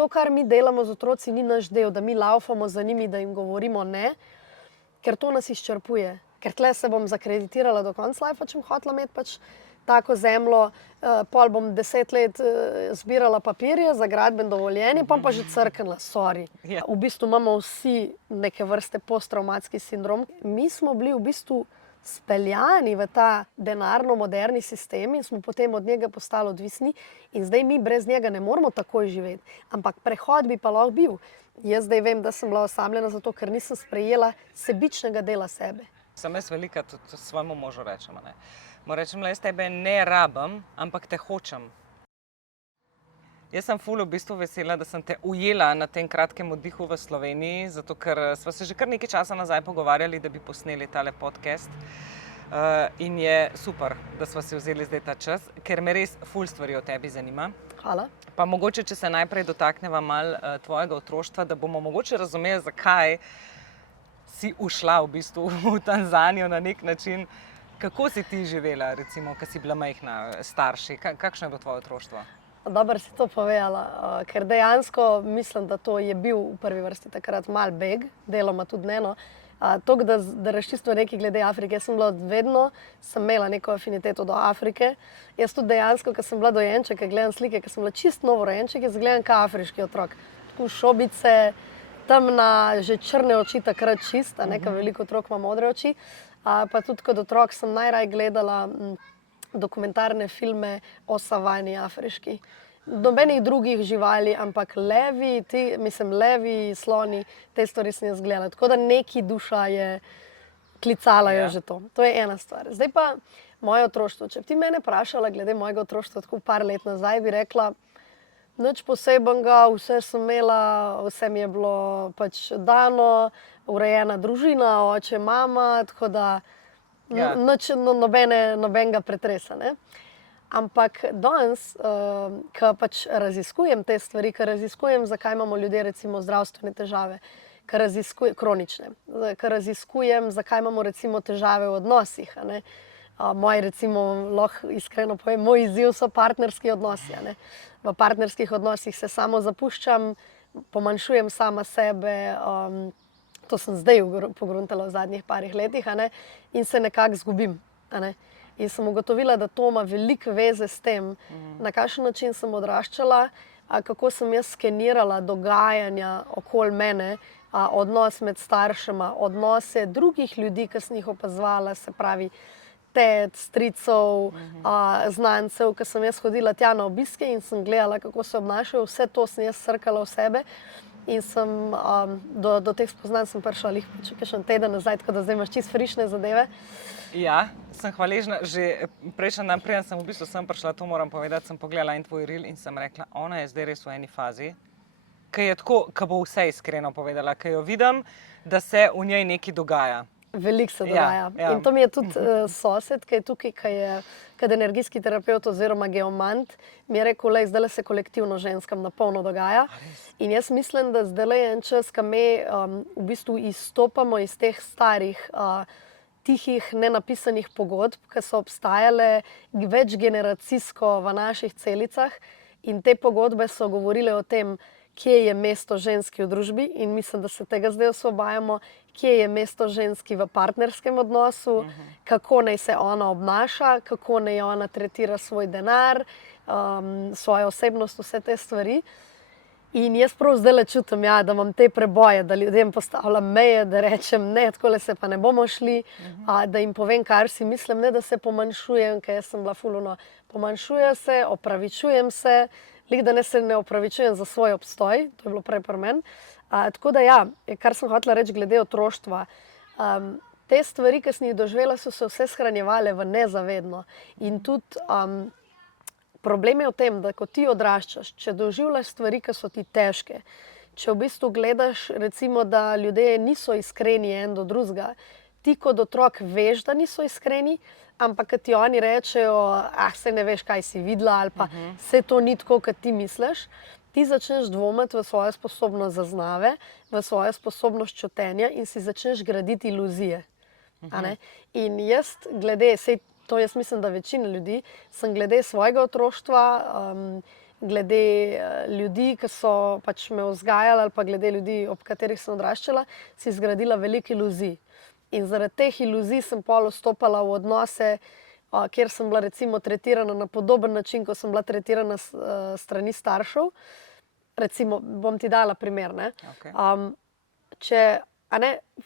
to, kar mi delamo z otroci, ni naš del, da mi laufamo za njimi, da jim govorimo ne, ker to nas izčrpuje. Ker tle se bom zakreditirala do konca lajfa, če bom hotela imeti pač tako zemljo, pol bom 10 let zbirala papirje za gradbeno dovoljenje, pa že crknila, sorry. Ja. V bistvu imamo vsi neke vrste posttraumatski sindrom. Mi smo bili v bistvu speljani v ta denarno-moderni sistem in smo potem od njega postali odvisni in zdaj mi brez njega ne moremo takoj živeti. Ampak prehod bi pa lahko bil. Jaz zdaj vem, da sem bila osamljena zato, ker nisem sprejela sebičnega dela sebe. Sem jaz velika, tudi svojemu možu rečem. Mu rečem, jaz tebe ne rabim, ampak te hočem. Jaz sem ful v bistvu vesela, da sem te ujela na tem kratkem oddihu v Sloveniji, zato ker sva se že kar nekaj časa nazaj pogovarjali, da bi posneli tale podcast. In je super, da sva si vzeli zdaj ta čas, ker me res ful stvari o tebi zanima. Hvala. Pa mogoče, če se najprej dotakneva malo tvojega otroštva, da bomo mogoče razumeli, zakaj si ušla v bistvu v Tanzanijo na nek način. Kako si ti živela, recimo, ko si bila majhna, starši? Kakšno je bilo tvoje otroštvo? Dobro si to povedala, ker dejansko mislim, da to je bil v prvi vrsti takrat mal beg, deloma tudi ne. Toliko, da razčisto nekaj glede Afrike. Jaz sem bila vedno, sem imela neko afiniteto do Afrike. Jaz tudi dejansko, ko sem bila dojenček, gledam slike, ko sem bila čist novorojenček, jaz gledam kao afriški otrok. Tako šobice, temna, že črne oči takrat čista, nekaj veliko otrok ima modre oči. Pa tudi kot otrok sem najraje gledala dokumentarne filme o savani afriški. Nobenih drugih živali, ampak levi, levi, sloni, te stvari sem jaz gledala. Tako da neki duša je klicala jo že to. To je ena stvar. Zdaj pa moje otroštvo. Če bi ti mene vprašala glede mojega otroštva tako par let nazaj, bi rekla, nič posebenega, vse sem imela, vse mi je bilo pač dano, urejena družina, oče, mama, tako da nič nobenega pretresa. Ne? Ampak danes, ko pač raziskujem te stvari, ko raziskujem, zakaj imamo ljudje recimo zdravstvene težave, kronične, ko raziskujem, zakaj imamo recimo težave v odnosih. Moj, recimo, lahko iskreno povem, moj izziv so partnerski odnosi. V partnerskih odnosih se samo zapuščam, pomanjšujem sama sebe, to sem zdaj pogruntala v zadnjih parih letih, in se nekako izgubim. In sem ugotovila, da to ima veliko veze s tem, na kakšen način sem odraščala, kako sem jaz skenirala dogajanja okoli mene, odnos med staršema, odnose drugih ljudi, ki sem jih opazovala, se pravi tet, stricov, znancev, ki sem jaz hodila tja na obiske in sem gledala, kako se obnašajo, vse to sem jaz srkala v sebe. In sem do teh spoznanj sem prišla kakšen teden nazaj, tako da zdaj imaš čisto frišne zadeve. Ja, sem hvaležna. Že prejšnji dan, preden sem v bistvu prišla, to moram povedati, sem pogledala en tvoj reel in sem rekla, ona je zdaj res v eni fazi, ki je tako, ki bo vse iskreno povedala, ki jo vidim, da se v njej nekaj dogaja. Veliko se dogaja. Ja. In to mi je tudi sosed, ki je tukaj, ki je energijski terapeut oziroma geomant, mi je rekel, da zdaj se kolektivno ženskam na polno dogaja. In jaz mislim, da zdaj je en čas, ko mi v bistvu izstopamo iz teh starih, tihih, nenapisanih pogodb, ki so obstajale večgeneracijsko v naših celicah. In te pogodbe so govorile o tem, kje je mesto ženski v družbi in mislim, da se tega zdaj osvobajamo, kje je mesto ženski v partnerskem odnosu, kako naj se ona obnaša, kako naj ona tretira svoj denar, svojo osebnost, vse te stvari. In jaz prav zdaj čutim, da imam te preboje, da ljudem postavljam meje, da rečem ne, takole se pa ne bomo šli, da jim povem, kar si mislim, ne da se pomanjšujem, ker jaz sem bila fuluno. Pomanjšuje se, opravičujem se, da ne se ne opravičujem za svoj obstoj, to je bilo prej pri meni. Tako da kar sem hotela reči glede otroštva, te stvari, ki sem jih doživela, so se vse shranjevale v nezavedno. In tudi problem je v tem, da ko ti odraščaš, če doživljaš stvari, ki so ti težke, če v bistvu gledaš, recimo, da ljudje niso iskreni en do drugega, ti kot otrok veš, da niso iskreni, ampak kad ti oni rečejo, saj ne veš, kaj si videla, ali pa saj to ni tako, kot ti misliš, ti začneš dvomiti v svojo sposobnost zaznave, v svojo sposobnost čutenja in si začneš graditi iluzije. In jaz glede, to jaz mislim, da večina ljudi, sem glede svojega otroštva glede ljudi, ki so pač me vzgajali, ali pa glede ljudi, ob katerih sem odraščala, si zgradila veliko iluzij. In zaradi teh iluzij sem pol vstopala v odnose, kjer sem bila recimo tretirana na podoben način, kot sem bila tretirana strani staršev. Recimo, bom ti dala primer, ne. Okay.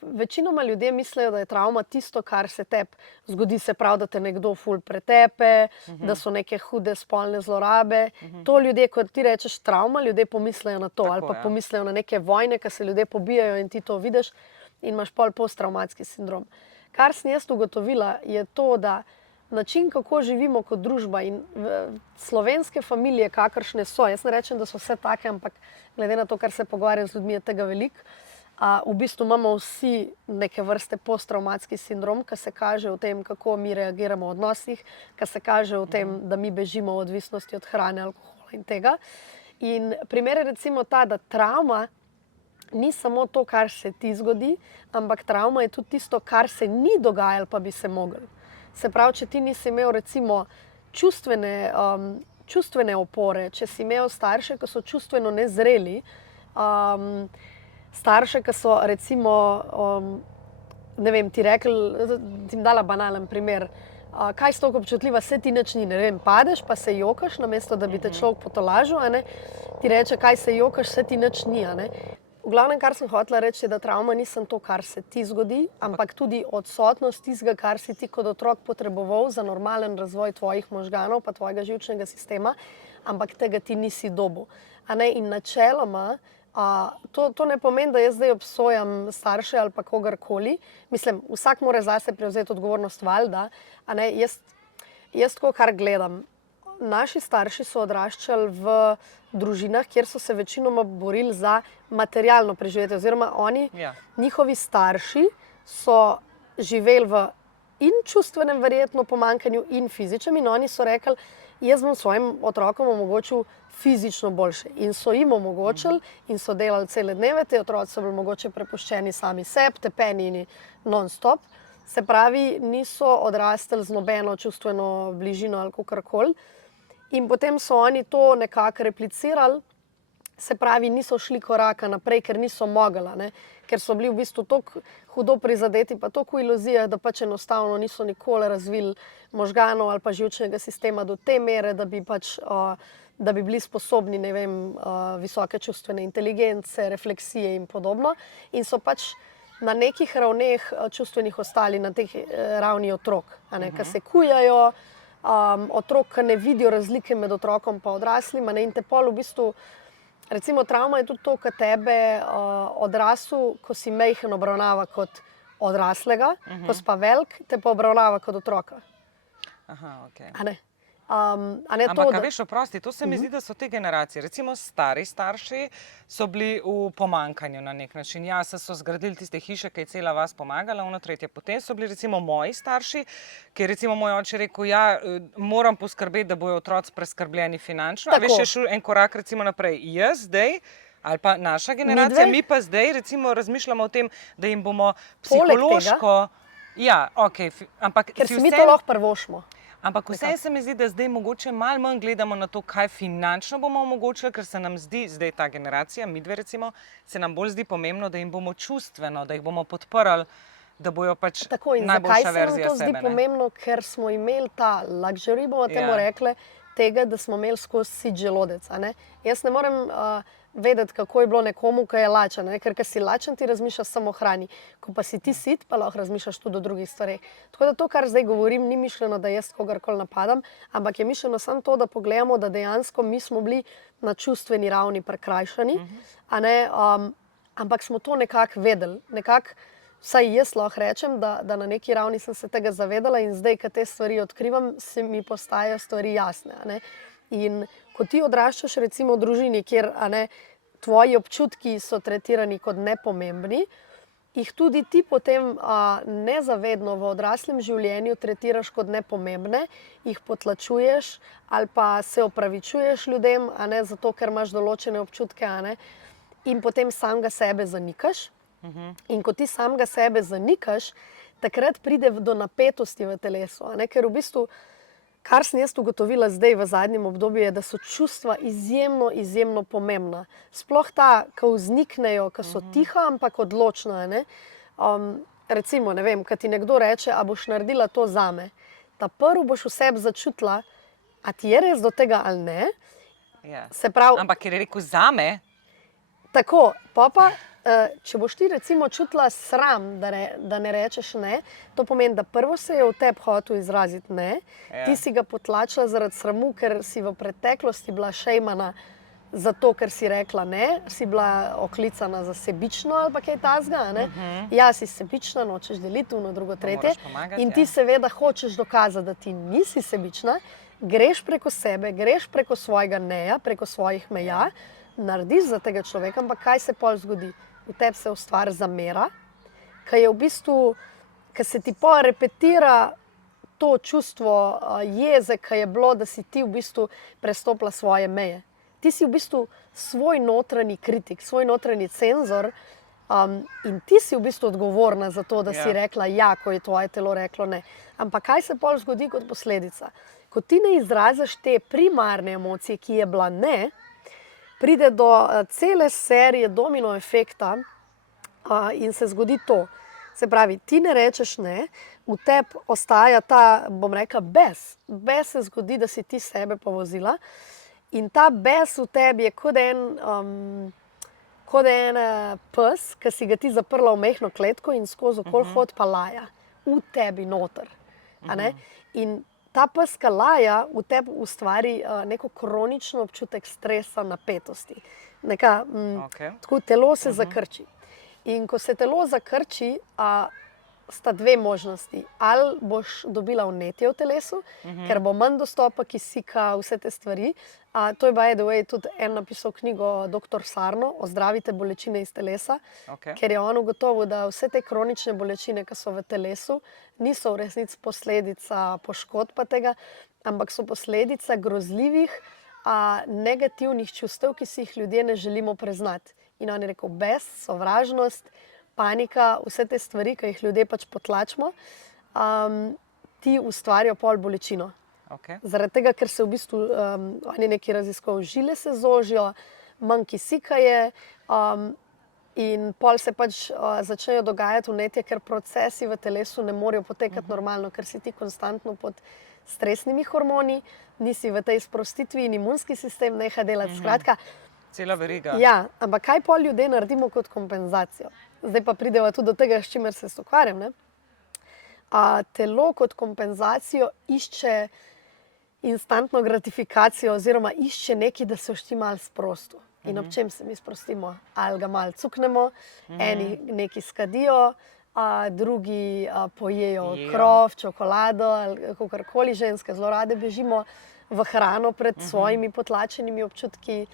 Večinoma ljudje mislijo, da je travma tisto, kar se tebi zgodi, se pravi, da te nekdo ful pretepe, da so neke hude spolne zlorabe. To ljudje, ko ti rečeš travma, ljudje pomislijo na to. Tako, Ali pa ja. pomislijo na neke vojne, ki se ljudje pobijajo in ti to vidiš in imaš pol posttravmatski sindrom. Kar sem jaz ugotovila, je to, da način, kako živimo kot družba in slovenske familije, kakršne so, jaz ne rečem, da so vse take, ampak glede na to, kar se pogovarjam z ljudmi, je tega veliko. V bistvu imamo vsi neke vrste posttravmatski sindrom, ki se kaže v tem, kako mi reagiramo v odnosih, ki se kaže v tem, da mi bežimo v odvisnosti od hrane, alkohola in tega. In primer je recimo ta, da travma ni samo to, kar se ti zgodi, ampak travma je tudi tisto, kar se ni dogajalo, pa bi se moglo. Se pravi, če ti nisi imel recimo čustvene opore, če si imel starše, ki so čustveno nezreli, starše, ki so recimo, ne vem, ti jim dala banalen primer, kaj si toliko občutljiva, saj ti nič ni, ne vem, padeš pa se jokaš, namesto da bi te človek potolažil, a ne, ti reče, kaj se jokaš, saj ti nič ni, a ne. V glavnem, kar sem hotela reči, je, da travma nisem to, kar se ti zgodi, ampak tudi odsotnost tistega, kar si ti kot otrok potreboval za normalen razvoj tvojih možganov pa tvojega živčnega sistema, ampak tega ti nisi dobil. In načeloma, to ne pomeni, da jaz zdaj obsojam starše ali pa kogarkoli. Mislim, vsak mora zase prevzeti odgovornost, valjda. Jaz tako, kar gledam. Naši starši so odraščali v družinah, kjer so se večinoma borili za materialno preživetje. Oziroma njihovi starši so živeli v in čustvenem verjetno pomanjkanju in fizičnem in oni so rekli, jaz bom svojim otrokom omogočil fizično boljše. In so jim omogočili in so delali cele dneve, te otroci so bili mogoče prepuščeni sami sebi, tepeni non-stop. Se pravi, niso odrastali z nobeno čustveno bližino ali kakorkoli. In potem so oni to nekako replicirali, se pravi, niso šli koraka naprej, ker niso mogli, ker so bili v bistvu tako hudo prizadeti, pa tako v iluzijah, da pač enostavno niso nikoli razvili možganov ali pa živčnega sistema do te mere, da bi bili sposobni, ne vem, visoke čustvene inteligence, refleksije in podobno. In so pač na nekih ravneh čustvenih ostali na teh ravni otrok, ki se kujajo, otrok, ki ne vidijo razlike med otrokom pa odraslim, in te pol v bistvu, recimo travma je tudi to, ki tebe odrasel, ko si majhen, obravnava kot odraslega, ko si pa velik, te pa obravnava kot otroka. Aha, okej. Ampak, veš, oprosti, to se mi zdi, da so te generacije. Recimo stari starši so bili v pomanjkanju na nek način. Ja, so zgradili tiste hiše, ki je cela vas pomagala, ono tretje. Potem so bili recimo moji starši, ki je recimo moj oče rekel, ja, moram poskrbeti, da bojo otroci preskrbljeni finančno. A veš, je šel en korak recimo naprej. Jaz zdaj, ali pa naša generacija, mi pa zdaj recimo razmišljamo o tem, da jim bomo psihološko... Ja, okej, ampak... Ker si mi to lahko prvošmo. Ampak vse se mi zdi, da zdaj mogoče malo manj gledamo na to, kaj finančno bomo omogočili, ker se nam zdi, zdaj ta generacija, mi dve recimo, se nam bolj zdi pomembno, da jim bomo čustveno, da jih bomo podprli, da bojo pač najboljša verzija sebe. Zakaj se nam to zdi pomembno? Ker smo imeli ta luxury, bomo temu rekli, tega, da smo imeli skozi sit želodec. Jaz ne morem vedeti, kako je bilo nekomu, ki je lačen, ker si lačen, ti razmišljaš samo o hrani. Ko pa si ti sit, pa lahko razmišljaš tudi o drugih stvareh. Tako da to, kar zdaj govorim, ni mišljeno, da jaz kogarkoli napadam, ampak je mišljeno samo to, da pogledamo, da dejansko mi smo bili na čustveni ravni prekrajšani, ampak smo to nekako vedeli. Vsaj jaz lahko rečem, da na neki ravni sem se tega zavedala in zdaj, ko te stvari odkrivam, se mi postajajo stvari jasne. In ko ti odraščaš recimo v družini, kjer tvoji občutki so tretirani kot nepomembni, jih tudi ti potem nezavedno v odraslem življenju tretiraš kot nepomembne, jih potlačuješ ali pa se opravičuješ ljudem, zato ker imaš določene občutke, in potem samega sebe zanikaš. In ko ti samega sebe zanikaš, takrat pride do napetosti v telesu, ker v bistvu Kar sem jaz ugotovila zdaj v zadnjem obdobju, je, da so čustva izjemno, izjemno pomembna. Sploh ta, ko vzniknejo, ko so tiha, ampak odločna. Ne? Recimo, ne vem, kad ti nekdo reče, a boš naredila to zame. Ta prvi boš v sebi začutila, a ti je res do tega ali ne. Ja. Se pravi, Ampak ker je rekel zame, tako, pa, če boš ti recimo čutila sram, da ne rečeš ne, to pomeni, da prvo se je v tebi hotel izraziti ne, Ja. ti si ga potlačila zaradi sramu, ker si v preteklosti bila šejmana zato, ker si rekla ne, si bila oklicana za sebično ali pa kaj takega, ne. Ja, si sebična, nočeš deliti, ono, drugo, tretje. moraš pomagati, In ti ja. seveda hočeš dokazati, da ti nisi sebična, greš preko sebe, greš preko svojega neja, preko svojih meja, narediš za tega človeka, ampak kaj se pol zgodi? V tebi se ustvari zamera, ki je v bistvu, ki se ti pol repetira to čustvo jeze, ki je bilo, da si ti v bistvu prestopila svoje meje. Ti si v bistvu svoj notranji kritik, svoj notranji cenzor in ti si v bistvu odgovorna za to, da si rekla ja, ko je tvoje telo reklo ne. Ampak kaj se pol zgodi kot posledica? Ko ti ne izraziš te primarne emocije, ki je bila ne, pride do cele serije domino efekta in se zgodi to. Se pravi, ti ne rečeš ne, v tebi ostaja ta, bom rekla, bes. Bes se zgodi, da si ti sebe povozila in ta bes v tebi je kot en pes, ki si ga ti zaprla v mehko kletko in skozi okoli hod pa laja. V tebi noter. A ne? In ta pes, ki laja, v tebi ustvari neko kronično občutek stresa, napetosti. Tako telo se zakrči. In ko se telo zakrči, sta dve možnosti. Ali boš dobila vnetje v telesu, ker bo manj dostopa kisika, vse te stvari. To je by the way tudi en napisal knjigo dr. Sarno, Ozdravite bolečine iz telesa, ker je on ugotovil, da vse te kronične bolečine, ki so v telesu, niso v resnici posledica poškodba tega, ampak so posledica grozljivih negativnih čustev, ki si jih ljudje ne želimo priznati. In on je rekel, bes, sovražnost, panika, vse te stvari, ki jih ljudje pač potlačimo, ti ustvarjajo pol bolečino. Zaradi tega, ker se v bistvu, on je nekaj raziskoval, žile se zožijo, manj kisika je in pol se pač začnejo dogajati vnetje, ker procesi v telesu ne morejo potekati normalno, ker si ti konstantno pod stresnimi hormoni, nisi v tej sprostitvi in imunski sistem neha delati. Skratka, cela veriga. ja, ampak kaj pol ljudje naredimo kot kompenzacijo? Zdaj pa prideva tudi do tega, s čimer se ukvarjam, ne? Telo kot kompenzacijo išče instantno gratifikacijo oziroma išče nekaj, da se ošti malo sprosto. In ob čem se mi sprostimo? Ali ga malo cuknemo, eni nekaj skadijo, drugi pojejo krof, čokolado ali kakorkoli. Ženske zelo rade bežimo v hrano pred svojimi potlačenimi občutki.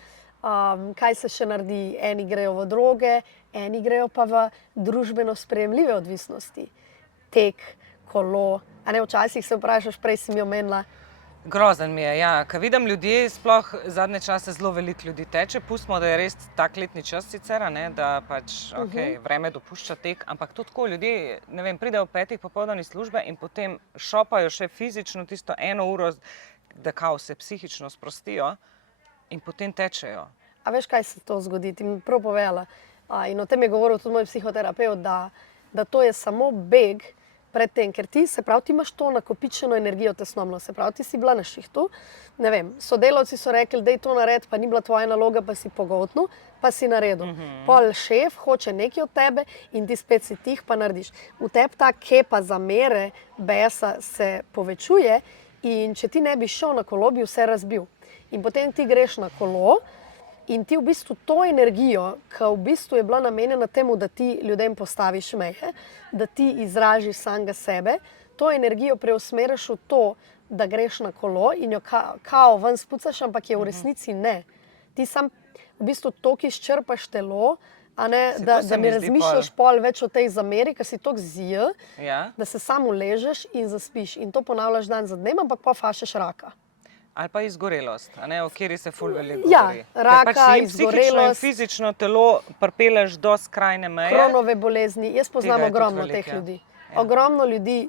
Kaj se še naredi? Eni grejo v droge, eni grejo pa v družbeno sprejemljive odvisnosti. Tek, kolo, včasih se vprašaš, prej si mi omenila. Grozen mi je, ja. Ko vidim ljudi, sploh zadnje čase zelo veliko ljudi teče, pustimo, da je res tak letni čas sicer, da pač vreme dopušča tek, ampak to tako ljudje, ne vem, pridejo ob 5 popoldan iz službe in potem šopajo še fizično tisto 1 uro, da kao se psihično sprostijo. In potem tečejo. A veš, kaj se to zgodi? Ti mi prav povedala. In o tem je govoril tudi moj psihoterapevt, da to je samo beg pred tem, ker ti, se pravi, ti imaš to nakopičeno energijo tesnobno, se pravi, ti si bila na šihtu, ne vem, sodelavci so rekli, daj to naredi, pa ni bila tvoja naloga, pa si pogotnil, pa si naredil. Pol šef hoče nekaj od tebe in ti spet si tih, pa narediš. V tebi ta kepa zamere, besa se povečuje in če ti ne bi šel na kolo, bi vse razbil. In potem ti greš na kolo in ti v bistvu to energijo, ki v bistvu je bila namenjena temu, da ti ljudem postaviš meje, da ti izražiš samega sebe, to energijo preusmeriš v to, da greš na kolo in jo kao ven spucaš, ampak je v resnici ne. Ti sam v bistvu toliko izčrpaš telo, da ne razmišljaš pol več o tej zameri, ker si toliko zije, da se samo uležeš in zaspiš. In to ponavljaš dan za dnem, ampak pa fašeš raka. Ali pa izgorelost, o kateri se ful veliko Ja, govori. raka, Ker pač si izgorelost. psihično in fizično telo pripeleš do skrajne meje. Kronove bolezni. Jaz poznam Tega je tudi ogromno veliko, teh ja. ljudi. Ja. Ogromno ljudi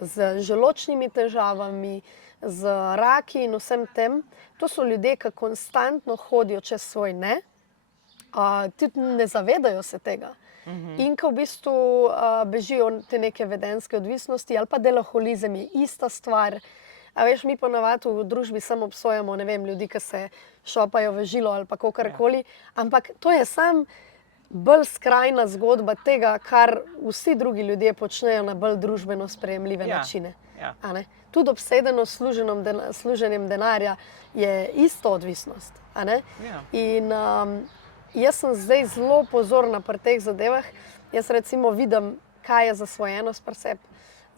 z želodčnimi težavami, z raki in vsem tem, to so ljudje, ki konstantno hodijo čez svoj ne, tudi ne zavedajo se tega. In ko v bistvu bežijo te neke vedenjske odvisnosti ali pa deloholizem je ista stvar. A veš, mi ponavadi v družbi samo obsojamo, ne vem, ljudi, ki se šopajo v žilo ali pa kakorkoli, ampak to je sam bolj skrajna zgodba tega, kar vsi drugi ljudje počnejo na bolj družbeno sprejemljive načine. A ne? Tudi obsedenost služenjem denarja je isto odvisnost. A ne? In jaz sem zdaj zelo pozorna pri teh zadevah. Jaz recimo vidim, kaj je zasvojenost pri sebi.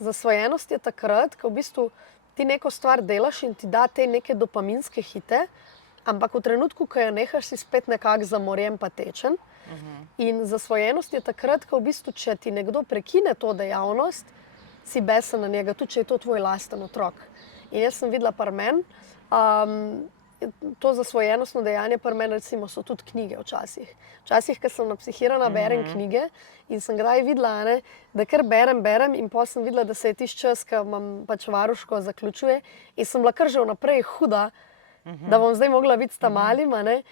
Zasvojenost je takrat, ko v bistvu ti neko stvar delaš in ti da te neke dopaminske hite, ampak v trenutku, ko jo nehaš, si spet nekako zamorjen pa tečen. In zasvojenost je takrat, ko v bistvu, če ti nekdo prekine to dejavnost, si besen na njega, tudi če je to tvoj lasten otrok. In jaz sem videla pri meni, to zasvojenostno dejanje pri meni recimo so tudi knjige včasih. Včasih, ko sem napsihirana, berem knjige in sem kdaj videla, ne, da kar berem in potem sem videla, da se je tisti čas, ko imam pač varuško, zaključuje in sem bila kar že vnaprej huda, da bom zdaj mogla biti s tam malim, ne,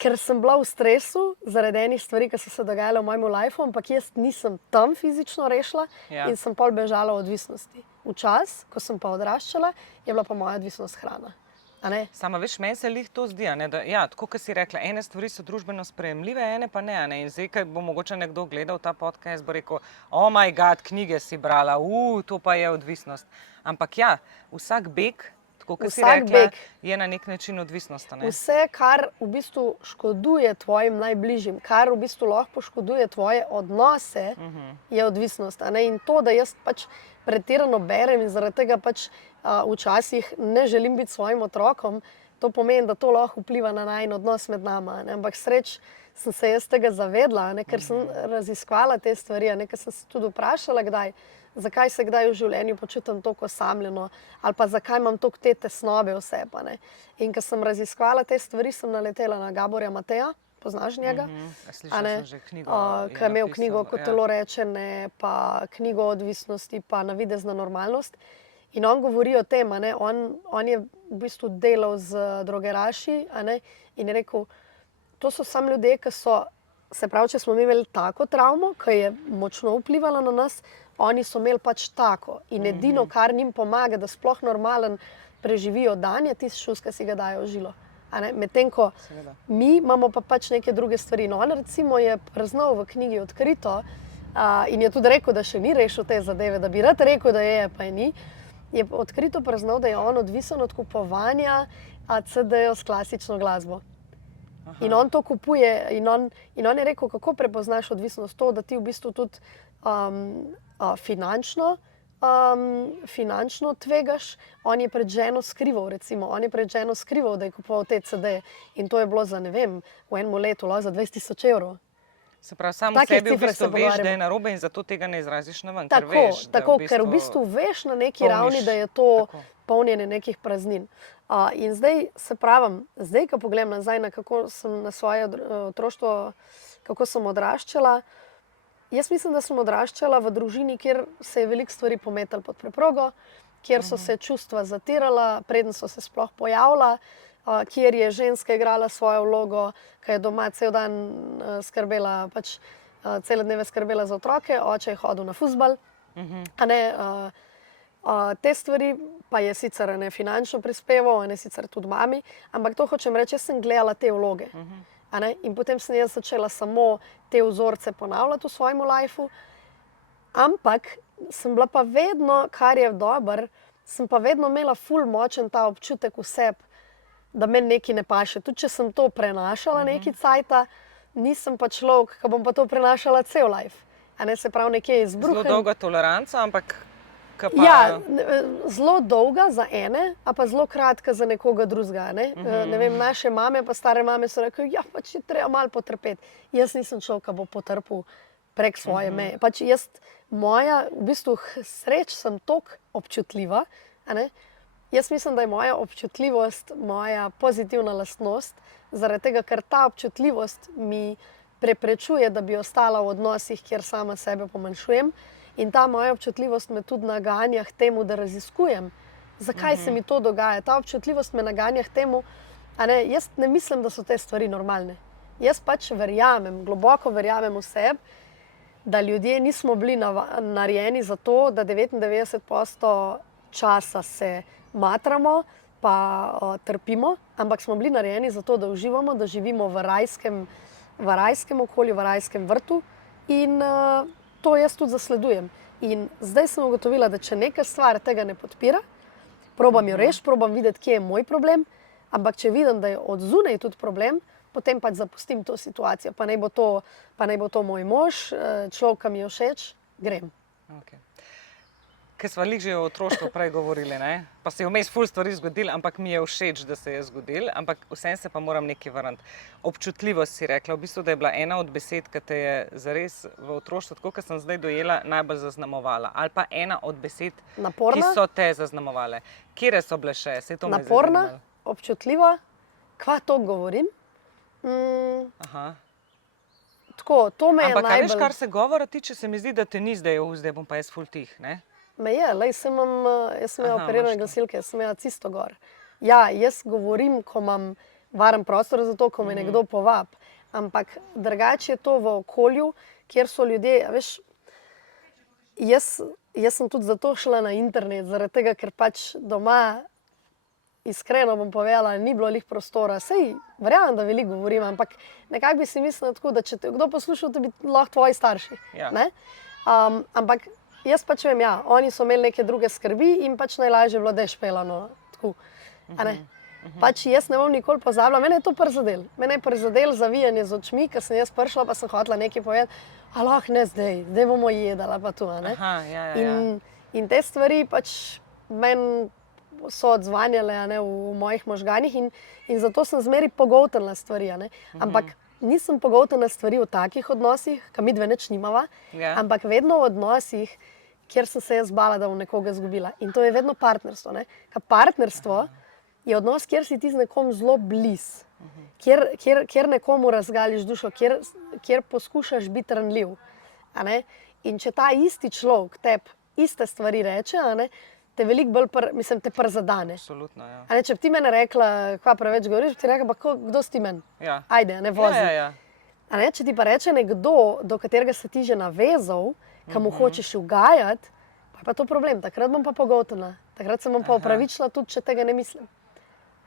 ker sem bila v stresu zaradi enih stvari, ki so se dogajale v mojem lifeu, ampak jaz nisem tam fizično rešila in sem pol bežala v odvisnosti. Včas, ko sem pa odraščala, je bila pa moja odvisnost hrana. Sama veš, meni se lih to zdi, ne, da, ja, tako kot si rekla, ene stvari so družbeno sprejemljive, ene pa ne. In zdaj, ko bo mogoče nekdo gledal ta podcast, bo rekel, oh my god, knjige si brala, to pa je odvisnost. Ampak ja, vsak beg, tako kot si rekla, je na nek način odvisnost. Ne? Vse, kar v bistvu škoduje tvojim najbližjim, kar v bistvu lahko škoduje tvoje odnose, je odvisnost. In to, da jaz pač pretirano berem in zaradi tega pač včasih ne želim biti svojim otrokom, to pomeni, da to lahko vpliva na najin odnos med nama. Ampak sreč sem se jaz tega zavedla, ker sem raziskvala te stvari, ker sem se tudi vprašala kdaj, zakaj se kdaj v življenju počutim toliko osamljeno ali pa zakaj imam toliko te tesnobe v sebi. In ko sem raziskvala te stvari, sem naletela na Gaborja Mateja, poznaš njega? Slišala sem že knjigo. Ki je imel knjigo Ko telo reče ne, pa knjigo o odvisnosti, pa Navidezna normalnost. In on govori o tem, on je v bistvu delal z drogeraši in je rekel, to so samo ljudje, ki so, se pravi, če smo mi imeli tako travmo, ki je močno vplivala na nas, oni so imeli pač tako. In edino, kar njim pomaga, da sploh normalen preživijo dan, je tisti šus, ki si ga dajo v žilo. Medtem ko mi imamo pa pač neke druge stvari. No, on recimo je priznal v knjigi Odkrito in je tudi rekel, da še ni rešil te zadeve, da bi rad rekel, da je, pa je ni. Je odkrito priznal, da je on odvisen od kupovanja CD-jev s klasično glasbo. In on to kupuje in on je rekel, kako prepoznaš odvisnost, to, da ti v bistvu tudi finančno tvegaš. On je pred ženo skrival, recimo, da je kupoval te CD-je in to je bilo za, ne vem, v enem letu za 20.000 evrov. Se pravi, samo v sebi v bistvu veš, da je narobe in zato tega ne izraziš na ven. Ker v bistvu veš na neki ravni, da je to polnjenje nekih praznin. In zdaj se pravim, zdaj, ko pogledam nazaj na svoje otroštvo, kako sem odraščala, jaz mislim, da sem odraščala v družini, kjer se je veliko stvari pometalo pod preprogo, kjer so se čustva zatirala, preden so se sploh pojavila, kjer je ženska igrala svojo vlogo, ki je doma cel dan skrbela, pač cele dneve skrbela za otroke, oče je hodil na fuzbal. Te stvari pa je sicer finančno prispeval, sicer tudi mami, ampak to hočem reči, jaz sem gledala te vloge. In potem sem jaz začela samo te vzorce ponavljati v svojem lifeu, ampak sem bila pa vedno, kar je dobro, sem pa vedno imela ful močen ta občutek v sebi, da meni nekaj ne paše. Tudi če sem to prenašala nekaj cajta, nisem pa človek, ki bom pa to prenašala cel life. Se pravi, nekje izbruhem. Zelo dolga toleranca, ampak Ja, zelo dolga za ene, a pa zelo kratka za nekoga drugega. Ne vem, naše mame pa stare mame so rekli, ja, pač je treba malo potrpeti. Jaz nisem človek, ki bo potrpel prek svoje meje. Pač jaz, v bistvu sreč sem toliko občutljiva, Jaz mislim, da je moja občutljivost moja pozitivna lastnost, zaradi tega, ker ta občutljivost mi preprečuje, da bi ostala v odnosih, kjer sama sebe pomanjšujem. In ta moja občutljivost me tudi naganja k temu, da raziskujem zakaj se mi to dogaja. Ta občutljivost me naganja k temu, jaz ne mislim, da so te stvari normalne. Jaz pač verjamem, globoko verjamem v sebi, da ljudje nismo bili narejeni za to, da 99% časa se matramo, pa trpimo, ampak smo bili narejeni za to, da uživamo, da živimo v rajskem okolju, v rajskem vrtu in to jaz tudi zasledujem. In zdaj sem ugotovila, da če neka stvar tega ne podpira, probam jo rešiti, probam videti, kje je moj problem, ampak če vidim, da je od zunaj tudi problem, potem pač zapustim to situacijo, pa naj bo to moj mož, človek, ki mi je všeč, grem. Okay. Ker smo že o otroštvu prej govorili, ne? Pa se je vmes ful stvari zgodilo, ampak mi je všeč, da se je zgodilo, ampak vsem se pa moram nekaj vrniti. Občutljivost si rekla, v bistvu, da je bila ena od besed, ki te je zares v otroštvu, tako kot sem zdaj dojela, najbolj zaznamovala. Ali pa ena od besed, Naporna, ki so te zaznamovale. Kire so bile še? Naporna, občutljiva, kva to govorim. Tako, to me je ampak najbolj... veš, kar se govora tiče, se mi zdi, da te ni zdaj bom pa jaz ful tih, ne? Me je, jaz sem imela operirane glasilke, jaz sem imela cisto gor. Ja, jaz govorim, ko imam varen prostor za to, ko me nekdo povab, ampak drugače je to v okolju, kjer so ljudje, veš, jaz sem tudi zato šla na internet, zaradi tega, ker pač doma, iskreno bom povedala, ni bilo lih prostora. Sej, verjamem, da veliko govorim, ampak nekako bi si mislila tako, da če te kdo poslušal, to bi lahko tvoji starši. Ja. Ampak jaz pač vem, ja, oni so imeli neke druge skrbi in pač najlažje bilo, da je špelano. Tako, Pač jaz ne bom nikoli pozabila, mene je to prizadelo. Mene je prizadelo zavijanje z očmi, ker sem jaz prišla, pa sem hotela nekaj povedati, a lahko ne zdaj bomo jedala pa tu. In te stvari pač meni so odzvanjale v mojih možganih in zato sem zmeri pogoltnila stvari. Ampak nisem pogoltnila stvari v takih odnosih, ki midve nič nimava, ampak vedno v odnosih, kjer sem se jaz bala, da bom nekoga izgubila. In to je vedno partnerstvo. Ker partnerstvo je odnos, kjer si ti z nekom zelo blizu, kjer nekomu razgališ dušo, kjer poskušaš biti ranljiv. In če ta isti človek tebi iste stvari reče, te veliko bolj, te prizadene. Absolutno, ja. Če bi ti mene rekla, kva preveč govoriš, bi ti rekla, pa kdo si ti meni? Ja. Ajde, ne vozi. Ja. Če ti pa reče nekdo, do katerega se ti že navezal, kam mu hočeš ugajati, pa je to problem. Takrat bom pa pogoltnila. Takrat se bom pa opravičila tudi, če tega ne mislim.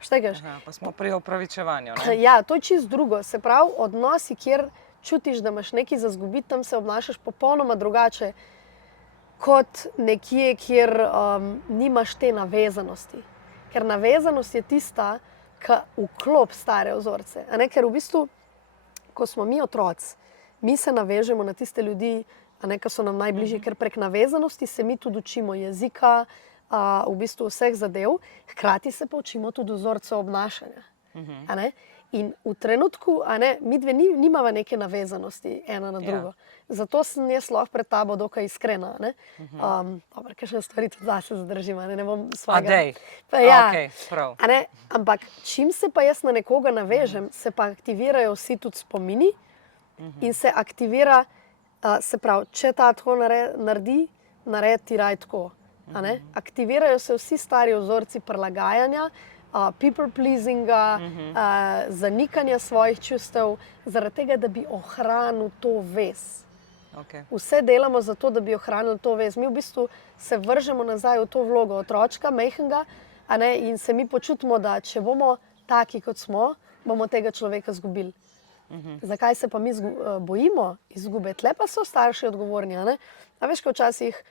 Štegaš? Pa smo pri opravičevanju. Ja, to je čisto drugo. Se pravi, odnosi, kjer čutiš, da imaš nekaj za izgubiti, tam se obnašaš popolnoma drugače kot nekje, kjer nimaš te navezanosti. Ker navezanost je tista, ki vklop stare vzorce. Ker v bistvu, ko smo mi otroci, mi se navežemo na tiste ljudi, ki so nam najbližji, ker prek navezanosti se mi tudi učimo jezika, v bistvu vseh zadev, hkrati se pa učimo tudi vzorcev obnašanja. In v trenutku, midve nimava neke navezanosti ena na drugo. Zato sem jaz lahko pred tabo dokaj iskrena. Dobro, kakšne stvari tudi zase zadržim, ne bom svojega. Okej, prav. Ampak čim se pa jaz na nekoga navežem, se pa aktivirajo vsi tudi spomini in se aktivira, se pravi, če ta tako naredi ti raj tako. Aktivirajo se vsi stari vzorci prilagajanja, people pleasinga, zanikanja svojih čustev, zaradi tega, da bi ohranil to vez. Vse delamo zato, da bi ohranili to vez. Mi v bistvu se vržemo nazaj v to vlogo otročka, majhnega, in se mi počutimo, da če bomo taki, kot smo, bomo tega človeka izgubili. Zakaj se pa mi bojimo izgube? Tle pa so starši odgovorni. A veš, ko včasih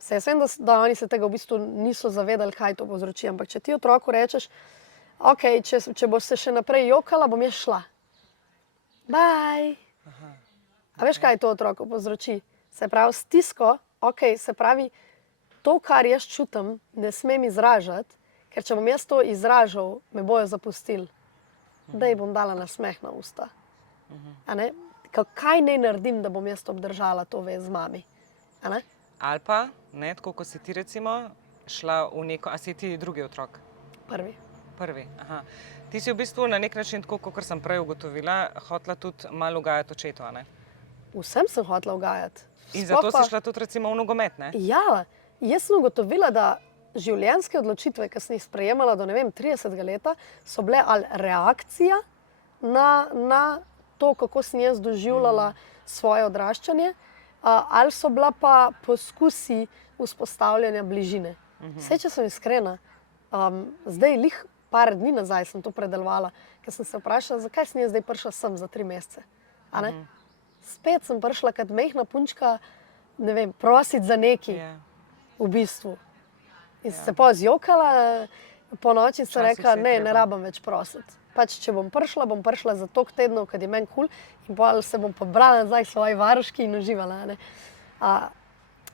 jaz vem, da oni se tega v bistvu niso zavedali, kaj to povzroči, ampak če ti otroku rečeš, ok, če boš se še naprej jokala, bom jaz šla. Bye! A veš, kaj to otroku povzroči? Se pravi, stisko, ok, se pravi, to, kar jaz čutim, ne smem izražati, ker če bom jaz to izražal, me bojo zapustili. Daj bom dala nasmeh na usta. Kaj naj naredim, da bom jaz obdržala to vez z mami? Ali pa, tako kot si ti recimo, šla v neko, a si ti drugi otrok? Prvi. Ti si v bistvu na nek način, tako kot sem prej ugotovila, hotela tudi malo ugajati očetu, Vsem sem hotela ugajati. In zato si šla tudi recimo v nogomet, Ja, jaz sem ugotovila, da življenjske odločitve, ki sem jih sprejemala do, ne vem, 30 leta, so bile ali reakcija na to, kako sem jaz doživljala svoje odraščanje, ali so bila pa poskusi vzpostavljanja bližine. Vse, če sem iskrena, zdaj lih par dni nazaj sem to predelovala, ker sem se vprašala, zakaj sem jaz zdaj prišla sem za 3 mesece. A ne? Spet sem prišla kot majhna punčka, ne vem, prositi za nekaj, v bistvu. In sem se pa zjokala, po noči sem rekla, ne rabim več prositi. Pač, če bom prišla za toliko tednov, kad je meni cool, in potem se bom pobrala nazaj svoji varuški in uživala. Ne?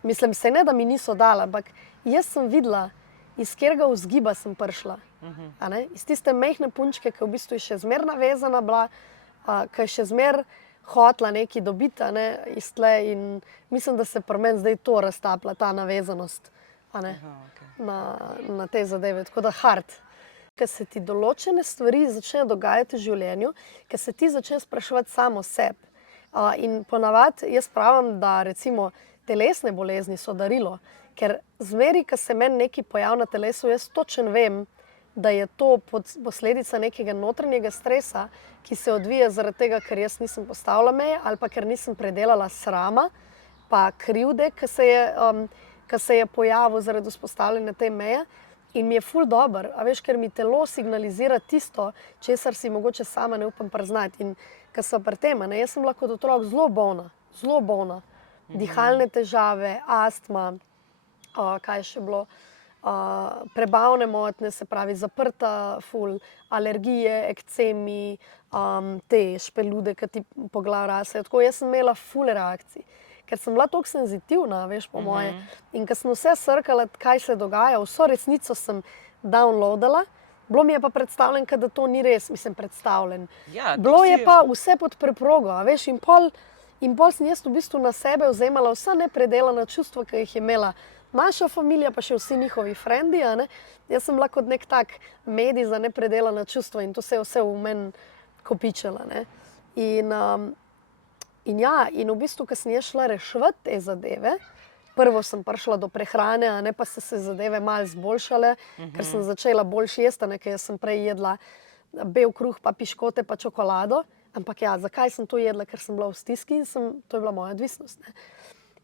Mislim, se ne, da mi niso dala, ampak jaz sem videla, iz katerega vzgiba sem prišla. A ne? Iz tiste majhne punčke, ki v bistvu je še zmer navezana bila, ki je še zmer hotla nekaj dobiti, a ne, iz tle, in mislim, da se pri meni zdaj to raztapla, ta navezanost, a ne, na te zadeve, tako da hard. Ker se ti določene stvari začnejo dogajati v življenju, ker se ti začne spraševati samo sebi. In ponavadi jaz pravim, da recimo telesne bolezni so darilo, ker zmeri, ko se meni nekaj pojavi na telesu, jaz točno vem, da je to posledica nekega notranjega stresa, ki se odvija zaradi tega, ker jaz nisem postavila meje ali pa ker nisem predelala srama, pa krivde, ki se je pojavil zaradi vzpostavljanja te meje. In mi je ful dober, a veš, ker mi telo signalizira tisto, česar si mogoče sama ne upam priznati. In ko so pri tem, ne, jaz sem bila kot otrok zelo bolna. Dihalne težave, astma, kaj je še bilo, prebavne motnje, se pravi zaprta ful, alergije, ekcemi, te špelude, ki ti po glavi rasejo. Tako jaz sem imela ful reakcij. Ker sem bila toliko senzitivna, veš, po moje. In ko sem vse srkala, kaj se dogaja, vso resnico sem downloadala, bilo mi je pa predstavljeno, da to ni res, mislim, predstavljen. Bilo je pa vse pod preprogo, a veš, in pol sem jaz v bistvu na sebe vzemala vsa nepredelana čustva, ki jih je imela naša familija, pa še vsi njihovi frendi, a ne. Jaz sem bila kot nek tak medij za nepredelana čustva in to se je vse v meni kopičila, ne. In v bistvu, ko sem jaz šla reševati te zadeve, prvo sem prišla do prehrane, a ne, pa so se zadeve malo zboljšale, ker sem začela boljše jesti, ne, ker jaz sem prej jedla bel kruh, pa piškote, pa čokolado, ampak zakaj sem to jedla, ker sem bila v stiski in to je bila moja odvisnost, ne.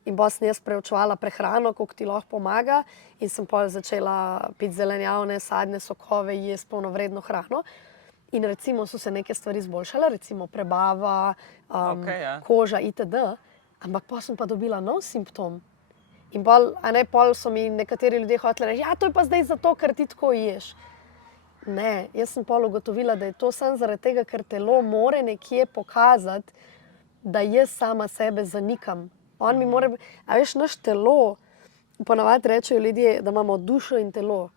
In potem sem jaz preučevala prehrano, koliko ti lahko pomaga, in sem potem začela piti zelenjavne, sadne sokove, jesti polnovredno hrano. In recimo so se neke stvari zboljšale, recimo prebava, koža itd. Ampak potem sem pa dobila nov simptom. In pol so mi nekateri ljudje hoteli reči, to je pa zdaj zato, ker ti tako ješ. Ne, jaz sem pol ugotovila, da je to samo zaradi tega, ker telo more nekje pokazati, da jaz sama sebe zanikam. On mi mora, a veš, naš telo, ponavadi rečejo ljudje, da imamo dušo in telo,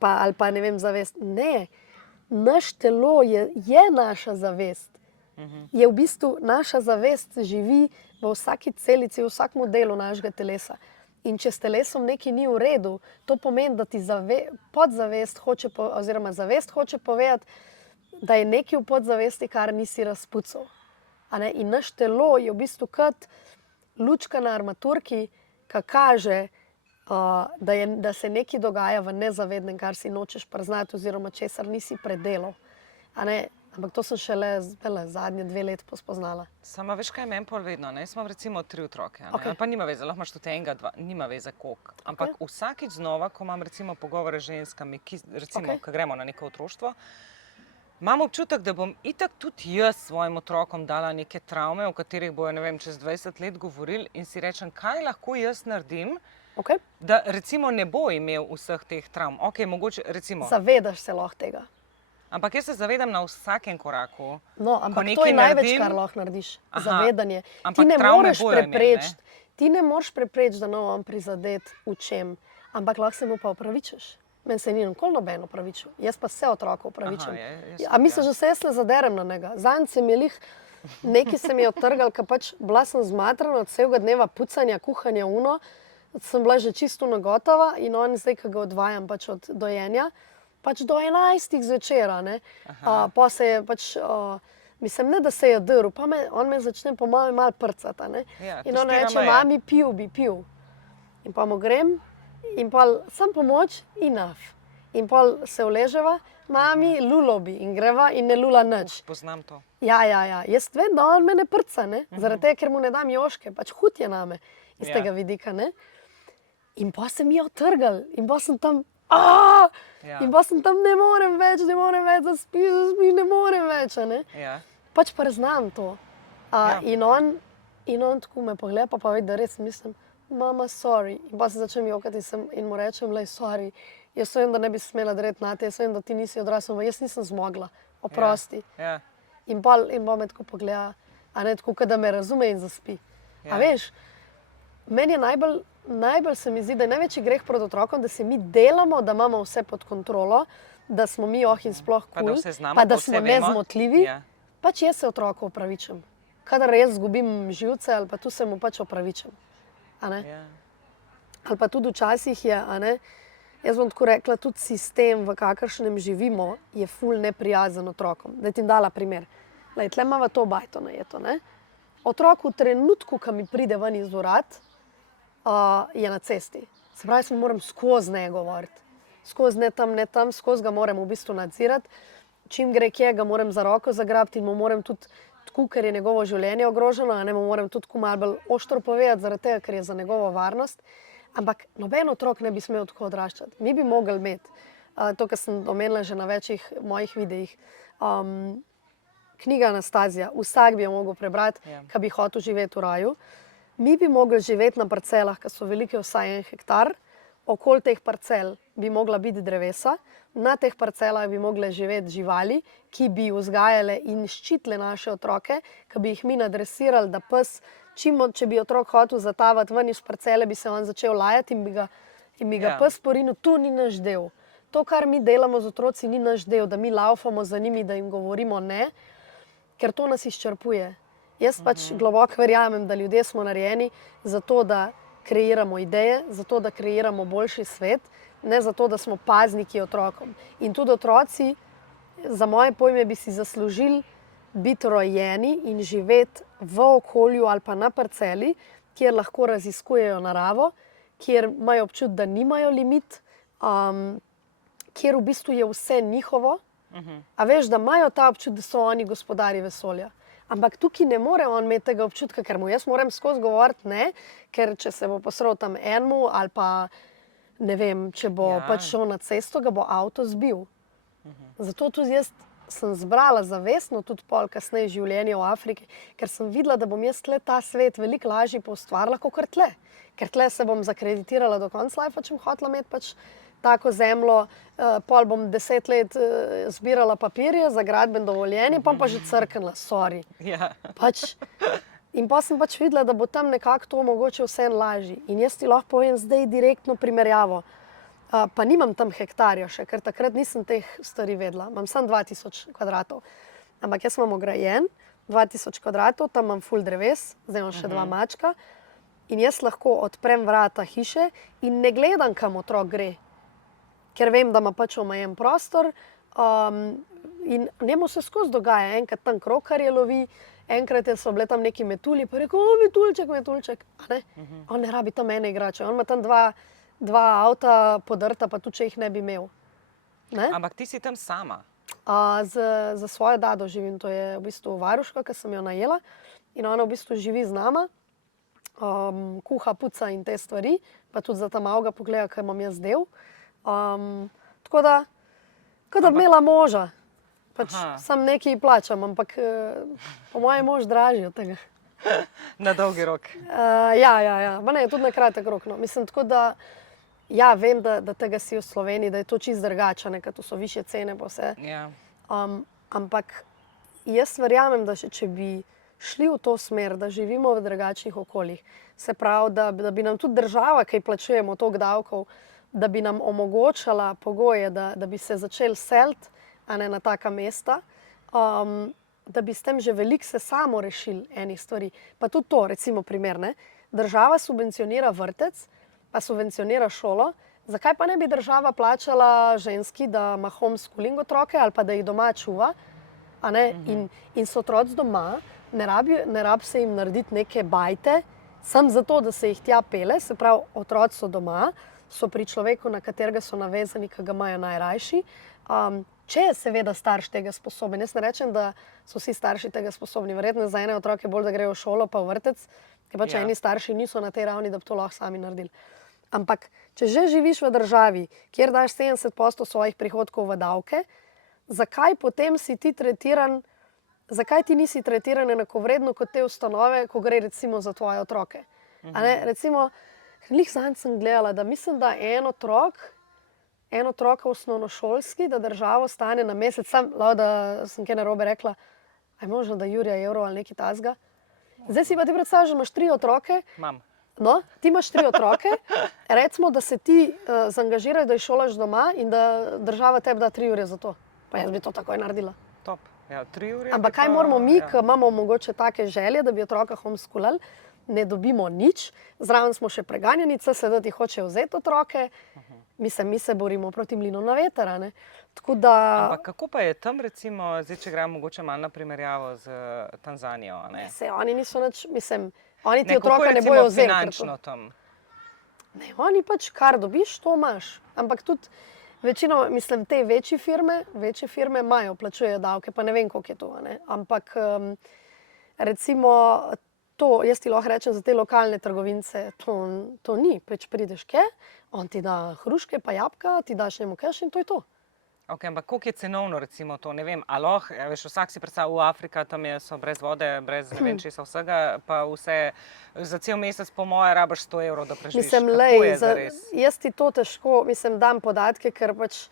ali pa ne vem, zavest. Ne. Naš telo je naša zavest. Je v bistvu naša zavest živi v vsaki celici, v vsakem delu našega telesa. In če s telesom nekaj ni v redu, to pomeni, da ti podzavest hoče, oziroma zavest hoče povedati, da je nekaj v podzavesti, kar nisi razpucal. In naš telo je v bistvu kot lučka na armaturki, ki kaže, da se nekaj dogaja v nezavednem, kar si nočeš priznati oziroma česar nisi predelal. Ampak to sem šele zadnje 2 leta spoznala. Sama veš, kaj je meni pol vedno, ne? Jaz imam recimo 3 otroke, pa nima veze, lahko imaš tudi enega, 2, nima veze koliko. Ampak vsakič znova, ko imam recimo pogovore z ženskami, ko gremo na neko otroštvo, imam občutek, da bom itak tudi jaz svojim otrokom dala neke travme, o katerih bojo, ne vem, čez 20 let govorili, in si rečem, kaj lahko jaz naredim, da recimo ne bo imel vseh teh travm. Mogoče recimo. Zavedaš se lahko tega. Ampak jaz se zavedam na vsakem koraku. No, ampak to je največ, kar lahko narediš. Zavedanje. Ti ne moreš preprečiti, da ne bo on prizadet v čem, ampak lahko se mu pa opravičeš. Meni se ni nikoli noben opravičil. Jaz pa se otroka opravičam. A misliš, da se jaz ne zaderem na njega? Zanj se mi je nekaj se mi je otrgal, ker pač bila sem zmatrana od celega dneva pucanja, kuhanja, sem bila že čisto nagotova in on zdaj, ko ga odvajam pač od dojenja, pač do 11 zvečera, ne. Pa se je pač, mislim, ne da se je drl, pa on me začne po malo prcati, ne. In on reče, mami, bi pil. In pa mu grem in pol sam pomoč, enough. In pol se uleževa, mami, lulobi in greva in ne lula nič. Poznam to. Ja. Jaz vem, da on mene prca, ne? Zaradi tega, ker mu ne dam joške, pač hud je name iz tega vidika, ne? In pa sem jo trgal in pa sem tam, in pa sem tam, ne morem več, zaspi, ne morem več, ne? Ja. Pač priznam to. In on tako me pogleda, pa vidi, da res mislim, mama, sorry. In pa se začnem jokati in mu rečem, lej, sorry, jaz vem, da ne bi smela dreti nate, jaz vem, da ti nisi odrasel, jaz nisem zmogla, oprosti. Ja. In pa me tako pogleda, a ne tako, da me razume in zaspi. A veš, meni je najbolj se mi zdi, da je največji greh pred otrokom, da se mi delamo, da imamo vse pod kontrolo, da smo mi in sploh kul, pa da smo nezmotljivi. Pač jaz se otroku opravičem. Kadar res zgubim živce, ali pa tu se mu pač opravičem. Ali pa tudi včasih je, a ne, jaz bom tako rekla, tudi sistem, v kakršnem živimo, je ful neprijazen otrokom. Da ti dala primer. Lej, tle imava to bajto najeto, ne. Otrok v trenutku, ko mi pride ven iz urad, je na cesti. Se pravi, jaz moram skozi ne govoriti. Skozi ne tam, skozi ga moram v bistvu nadzirati. Čim gre kje, ga moram za roko zagrabiti in mu moram tudi tako, ker je njegovo življenje ogroženo, a ne, mu moram tudi tako malo bolj oštro povedati, zaradi tega, ker je za njegovo varnost. Ampak noben otrok ne bi smel tako odraščati. Mi bi mogli imeti, to, kar sem omenila že na večjih mojih videih, knjiga Anastazija, vsak bi jo mogel prebrati, ki bi hotel živeti v raju. Mi bi mogli živeti na parcelah, ki so velike vsaj 1 hektar, okoli teh parcel bi mogla biti drevesa, na teh parcelah bi mogle živeti živali, ki bi vzgajale in ščitile naše otroke, ki bi jih mi nadresirali, da pes, če bi otrok hotel zatavati ven iz parcele, bi se on začel lajati in bi ga pes porinil. To ni naš del. To, kar mi delamo z otroci, ni naš del, da mi laufamo za njimi, da jim govorimo ne, ker to nas izčrpuje. Jaz pač globoko verjamem, da ljudje smo narejeni zato, da kreiramo ideje, zato, da kreiramo boljši svet, ne zato, da smo pazniki otrokom. In tudi otroci, za moje pojme, bi si zaslužili biti rojeni in živeti v okolju ali pa na parceli, kjer lahko raziskujejo naravo, kjer imajo občutek, da nimajo limit, kjer v bistvu je vse njihovo. A veš, da imajo ta občutek, da so oni gospodarji vesolja. Ampak tukaj ne more on imeti tega občutka, ker mu jaz moram skozi govoriti ne, ker če se bo posral tam enemu ali pa ne vem, če bo pač šel na cesto, ga bo avto zbil. Zato tudi jaz sem zbrala zavestno tudi pol kasneje življenje v Afriki, ker sem videla, da bom jaz tle ta svet veliko lažje poustvarila, kakor tle. Ker tle se bom zakreditirala do konca lajfa, če bom hotela imeti pač tako zemljo, pol bom 10 let zbirala papirje za gradbeno dovoljenje, pa že crknila, sorry. In pa sem pač videla, da bo tam nekako to mogoče vseeno lažje. In jaz ti lahko povem zdaj direktno primerjavo. Pa nimam tam hektarja še, ker takrat nisem teh stvari vedela. Imam samo 2000 kvadratov. Ampak jaz imam ograjen, 2000 kvadratov, tam imam ful dreves, zdaj imam še 2 mačka. In jaz lahko odprem vrata hiše in ne gledam, kam otrok gre. Ker vem, da ima pač omejen prostor in njemu se skozi dogaja. Enkrat tam krokarje lovi, enkrat so bile tam neki metulji, pa rekel, metulček. On ne rabi tam ene igrače, on ima tam dva avta podrta, pa tudi če jih ne bi imel. Ampak ti si tam sama? Za svojo dado živim, to je v bistvu varuška, ki sem jo najela in ona v bistvu živi z nama, kuha, puca in te stvari, pa tudi za ta malega pogleda, kaj imam jaz del. Tako da bi imela moža, pač sam nekaj plačam, ampak po mojem mož dražji od tega. Na dolgi rok. Ja, pa ne, tudi na kratek rok. No. Mislim, tako da, ja, vem, da tega si v Sloveniji, da je to čisto drugače, ker to so višje cene pa vse. Ampak jaz verjamem, da če bi šli v to smer, da živimo v drugačnih okoljih, se pravi, da bi nam tudi država, ki plačujemo toliko davkov, da bi nam omogočala pogoje, da bi se začeli seliti na taka mesta, da bi s tem že veliko se samo rešili enih stvari. Pa tudi to, recimo primer, ne? Država subvencionira vrtec, pa subvencionira šolo, zakaj pa ne bi država plačala ženski, da ima homeschooling otroke ali pa da jih doma čuva, in so otroci doma, ne rabi se jim narediti neke bajte, samo zato, da se jih tja pele, se pravi, otroci so doma, so pri človeku, na katerega so navezani, ki ga imajo najrajši. Če je seveda starš tega sposoben, jaz ne rečem, da so vsi starši tega sposobni. Verjetno za ene otroke bolj, da grejo v šolo pa v vrtec, ker pač eni starši niso na tej ravni, da bi to lahko sami naredili. Ampak, če že živiš v državi, kjer daš 70% svojih prihodkov v davke, zakaj potem si ti tretiran, zakaj ti nisi tretiran enakovredno kot te ustanove, ko gre recimo za tvoje otroke? A ne, recimo, glih zanj sem gledala, da mislim, da en otrok osnovnošolski, da državo stane na mesec, da sem kaj narobe rekla, aj možno, da Jurija evrov ali nekaj tazga. Zdaj si pa ti predstavljaš, da imaš 3 otroke. Imam. No, ti imaš 3 otroke, recimo, da se ti zaangažiraš, da jih šolaš doma in da država tebi da 3 ure za to. Pa jaz bi to takoj naredila. Top. Ja, 3 ure. Ampak kaj moramo mi, ki imamo mogoče take želje, da bi otroka homeschoolali, ne dobimo nič, zraven smo še preganjenice, sedaj ti hočejo vzeti otroke, mi se borimo proti mlinu na veter, a ne? Tako da... Ampak kako pa je tam, recimo, zdaj, če gremo mogoče malo na primerjavo z Tanzanijo, a ne? Se, oni niso nič, mislim, oni ti otroka ne bojo vzeli. Kako je recimo finančno tam? Ne, oni pač kar dobiš, to imaš. Ampak tudi večino, mislim, te večje firme imajo, plačujejo davke, pa ne vem, koliko je to, a ne? Ampak recimo to, jaz ti lahko rečem za te lokalne trgovince, to ni, pač prideš kje, on ti da hruške pa jabolka, ti daš njemu keš in to je to. Ok, ampak koliko je cenovno recimo to, ne vem, a lahko, veš, vsak si predstavlja v Afrika, tam so brez vode, brez ne vem česa vsega, pa vse, za cel mesec po moje rabiš 100 evrov, da preživiš. Mislim, kako je zares? Jaz ti to težko, mislim, dam podatke, ker pač,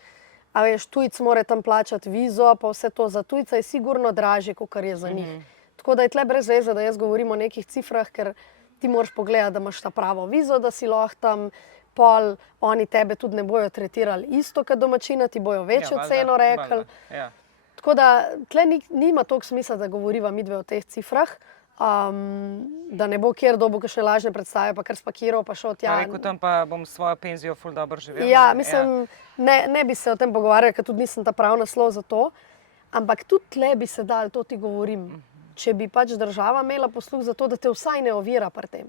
a veš, tujc mora tam plačati vizo, pa vse to za tujca je sigurno dražje, kot je za njih. Tako da je tle brez veze, da jaz govorim o nekih cifrah, ker ti moraš pogledati, da imaš ta pravo vizo, da si lahko tam, pol, oni tebe tudi ne bojo tretirali isto kot domačina, ti bojo večjo ceno rekli. Ja. Tako da tle nima toliko smisla, da govoriva midve o teh cifrah, da ne bo kjer dobil kakšne lažne predstave, pa kar spakiral, pa šel tja. Pa rekel tam pa bom svojo penzijo ful dobro živel. Ja, mislim, ne bi se o tem pogovarjali, ker tudi nisem ta prav naslov za to, ampak tudi tle bi se dal, to ti govorim. Če bi pač država imela posluh za to, da te vsaj ne ovira pri tem.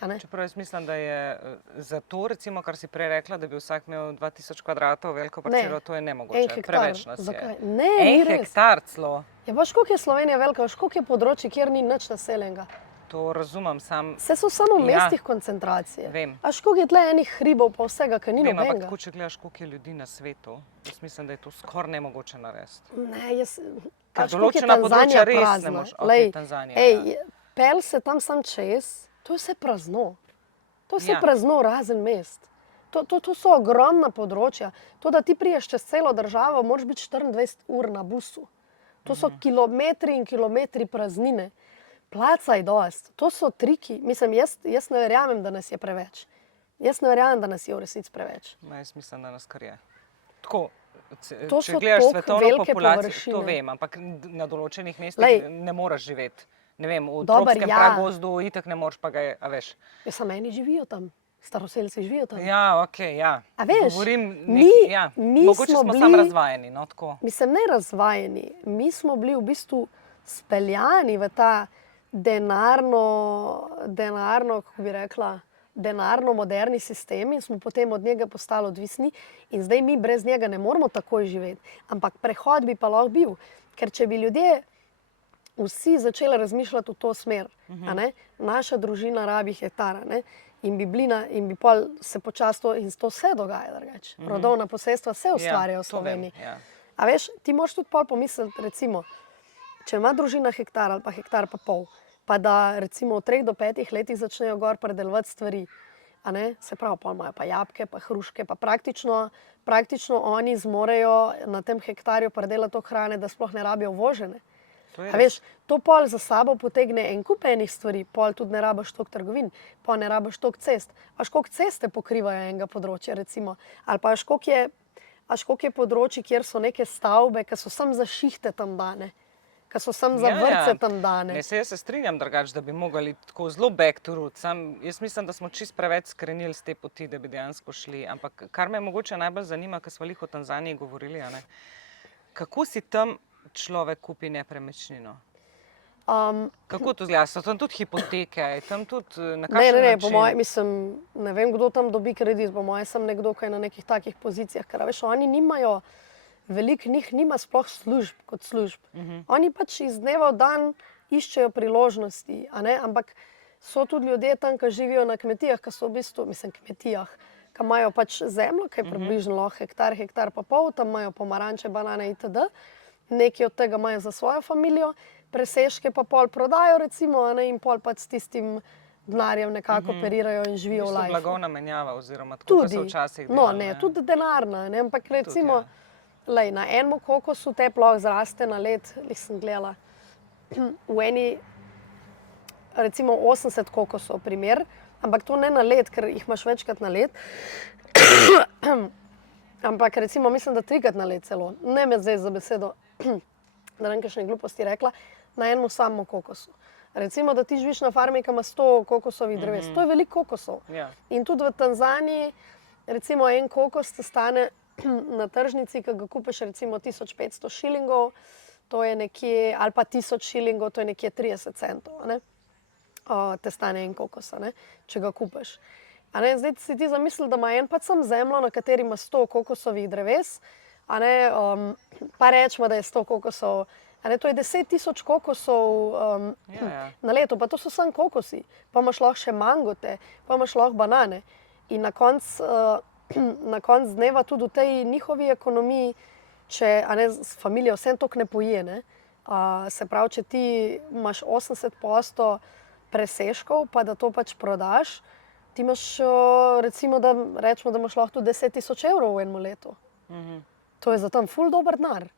Čeprav jaz mislim, da je za to, recimo, kar si prej rekla, da bi vsak imel 2000 kvadratov veliko parcelo, to je nemogoče. Preveč nas je. Zakaj? Ne, ni res. 1 hektar celo. Ja, veš, koliko je Slovenija velika, veš, koliko je področje, kjer ni nič naseljenega. To razumem, sam... Vse so samo v mestih koncentracije. Vem. A koliko je tle enih hribov pa vsega, ker ni nobenega. Vem, ampak tako, če gledaš, koliko je ljudi na svetu, jaz mislim, da je to skoraj nemogoče narediti. Ne, jaz... Ker določena področja res ne moš. Lej, Tanzanija, pel se tam sam čez, to je vse prazno. To je vse prazno, razen mest. To so ogromna področja. To, da ti priješ čez celo državo, moraš biti 24 ur na busu. To so kilometri in kilometri praznine. Placaj dost. To so triki. Mislim, jaz ne verjamem, da nas je preveč. Jaz ne verjamem, da nas je v resnici preveč. Jaz mislim, da nas kar je. Tako, To če so gledaš toliko svetovno velike populacijo, površine. to vem, ampak na določenih mestih ne moreš živeti. Ne vem, v Dober, tropskem pragozdu itak ne moreš, pa ga je, a veš. Ja, samo eni živijo tam. Staroselci živijo tam. Ja, okej, ja. A veš, Govorim mi mogoče smo samo razvajeni, no, tako. Mislim, ne razvajeni. Mi smo bili v bistvu speljani v ta denarno, kako bi rekla, denarno moderni sistem in smo potem od njega postali odvisni in zdaj mi brez njega ne moramo takoj živeti. Ampak prehod bi pa lahko bil, ker če bi ljudje vsi začeli razmišljati v to smer, a ne, naša družina rabi hektar, ne, in bi pol se počasno, in to se dogaja drugače. Rodovna posestva se ustvarjajo v Sloveniji. A veš, ti moraš tudi pol pomisliti, recimo, če ima družina hektar ali pa hektar pa pol, pa da recimo v 3 do 5 letih začnejo gor predelovati stvari, a ne, se pravi, pol imajo pa jabolke, pa hruške, pa praktično oni zmorejo na tem hektarju predelati to hrane, da sploh ne rabijo uvožene. A veš, to pol za sabo potegne en kup enih stvari, pol tudi ne rabiš toliko trgovin, pol ne rabiš toliko cest. Až koliko ceste pokrivajo enega področja, recimo, ali pa až koliko je področji, kjer so neke stavbe, ki so samo za šihte tam dane, ki so samo za vrtce tam dane. Ne, jaz se strinjam drugače, da bi mogli tako zelo back to roots. Jaz mislim, da smo čist preveč skrenili z te poti, da bi dejansko šli. Ampak kar me mogoče najbolj zanima, ker smo o Tanzaniji govorili, a ne, kako si tam človek kupi nepremičnino? Kako to izgleda? So tam tudi hipoteke, je tam tudi na Ne, kakšen ne, način? po mojem, mislim, ne vem, kdo tam dobi kredit, po mojem sem nekdo, ki je na nekih takih pozicijah, ker veš, oni nimajo, veliko njih nima sploh služb kot služb. Oni pač iz dneva v dan iščejo priložnosti, a ne, ampak so tudi ljudje tam, ki živijo na kmetijah, ki so v bistvu, mislim, kmetijah, ki imajo pač zemljo, ki je približno lahko hektar, hektar pa pol, tam imajo pomaranče, banane itd. Nekaj od tega imajo za svojo familijo, presežke pa pol prodajo recimo, a ne, in pol pač s tistim denarjem nekako operirajo in V živijo v bistvu lifeu. blagovna menjava, oziroma tako, kot Tudi, so včasih no delali, ne, tudi denarna, ne, ampak recimo, ja. lej, na enem kokosu te ploh zraste na let, sem gledala, v eni, recimo 80 kokosov primer, ampak to ne na let, ker jih imaš večkrat na let, ampak recimo mislim, da 3-krat na let celo, ne me zdaj za besedo, da ne kakšne gluposti rekla, na enem samem kokosu. Recimo, da ti živiš na farmi, ki ima 100 kokosovih dreves, to je veliko kokosov. Ja. In tudi v Tanzaniji, recimo en kokos te stane na tržnici, ki ga kupiš recimo 1500 šilingov, to je nekje, ali pa 1000 šilingov, to je nekje 30 centov, ne? Te stane en kokos, ne? Če ga kupiš. A ne, zdaj si ti zamisli, da ima en pač sam zemljo, na kateri ima 100 kokosovih dreves, a ne, pa rečemo, da je 100 kokosov, a ne, to je 10 000 kokosov na leto, pa to so samo kokosi, pa imaš lahko še mangote, pa imaš lahko banane. In na koncu dneva tudi v tej njihovi ekonomiji, če a ne, familija vsem toliko ne poje, ne, se pravi, če ti imaš 80% presežkov, pa da to pač prodaš, ti imaš recimo, da rečemo, da imaš lahko tudi 10 000 evrov v enem letu. To je za tam ful dober denar.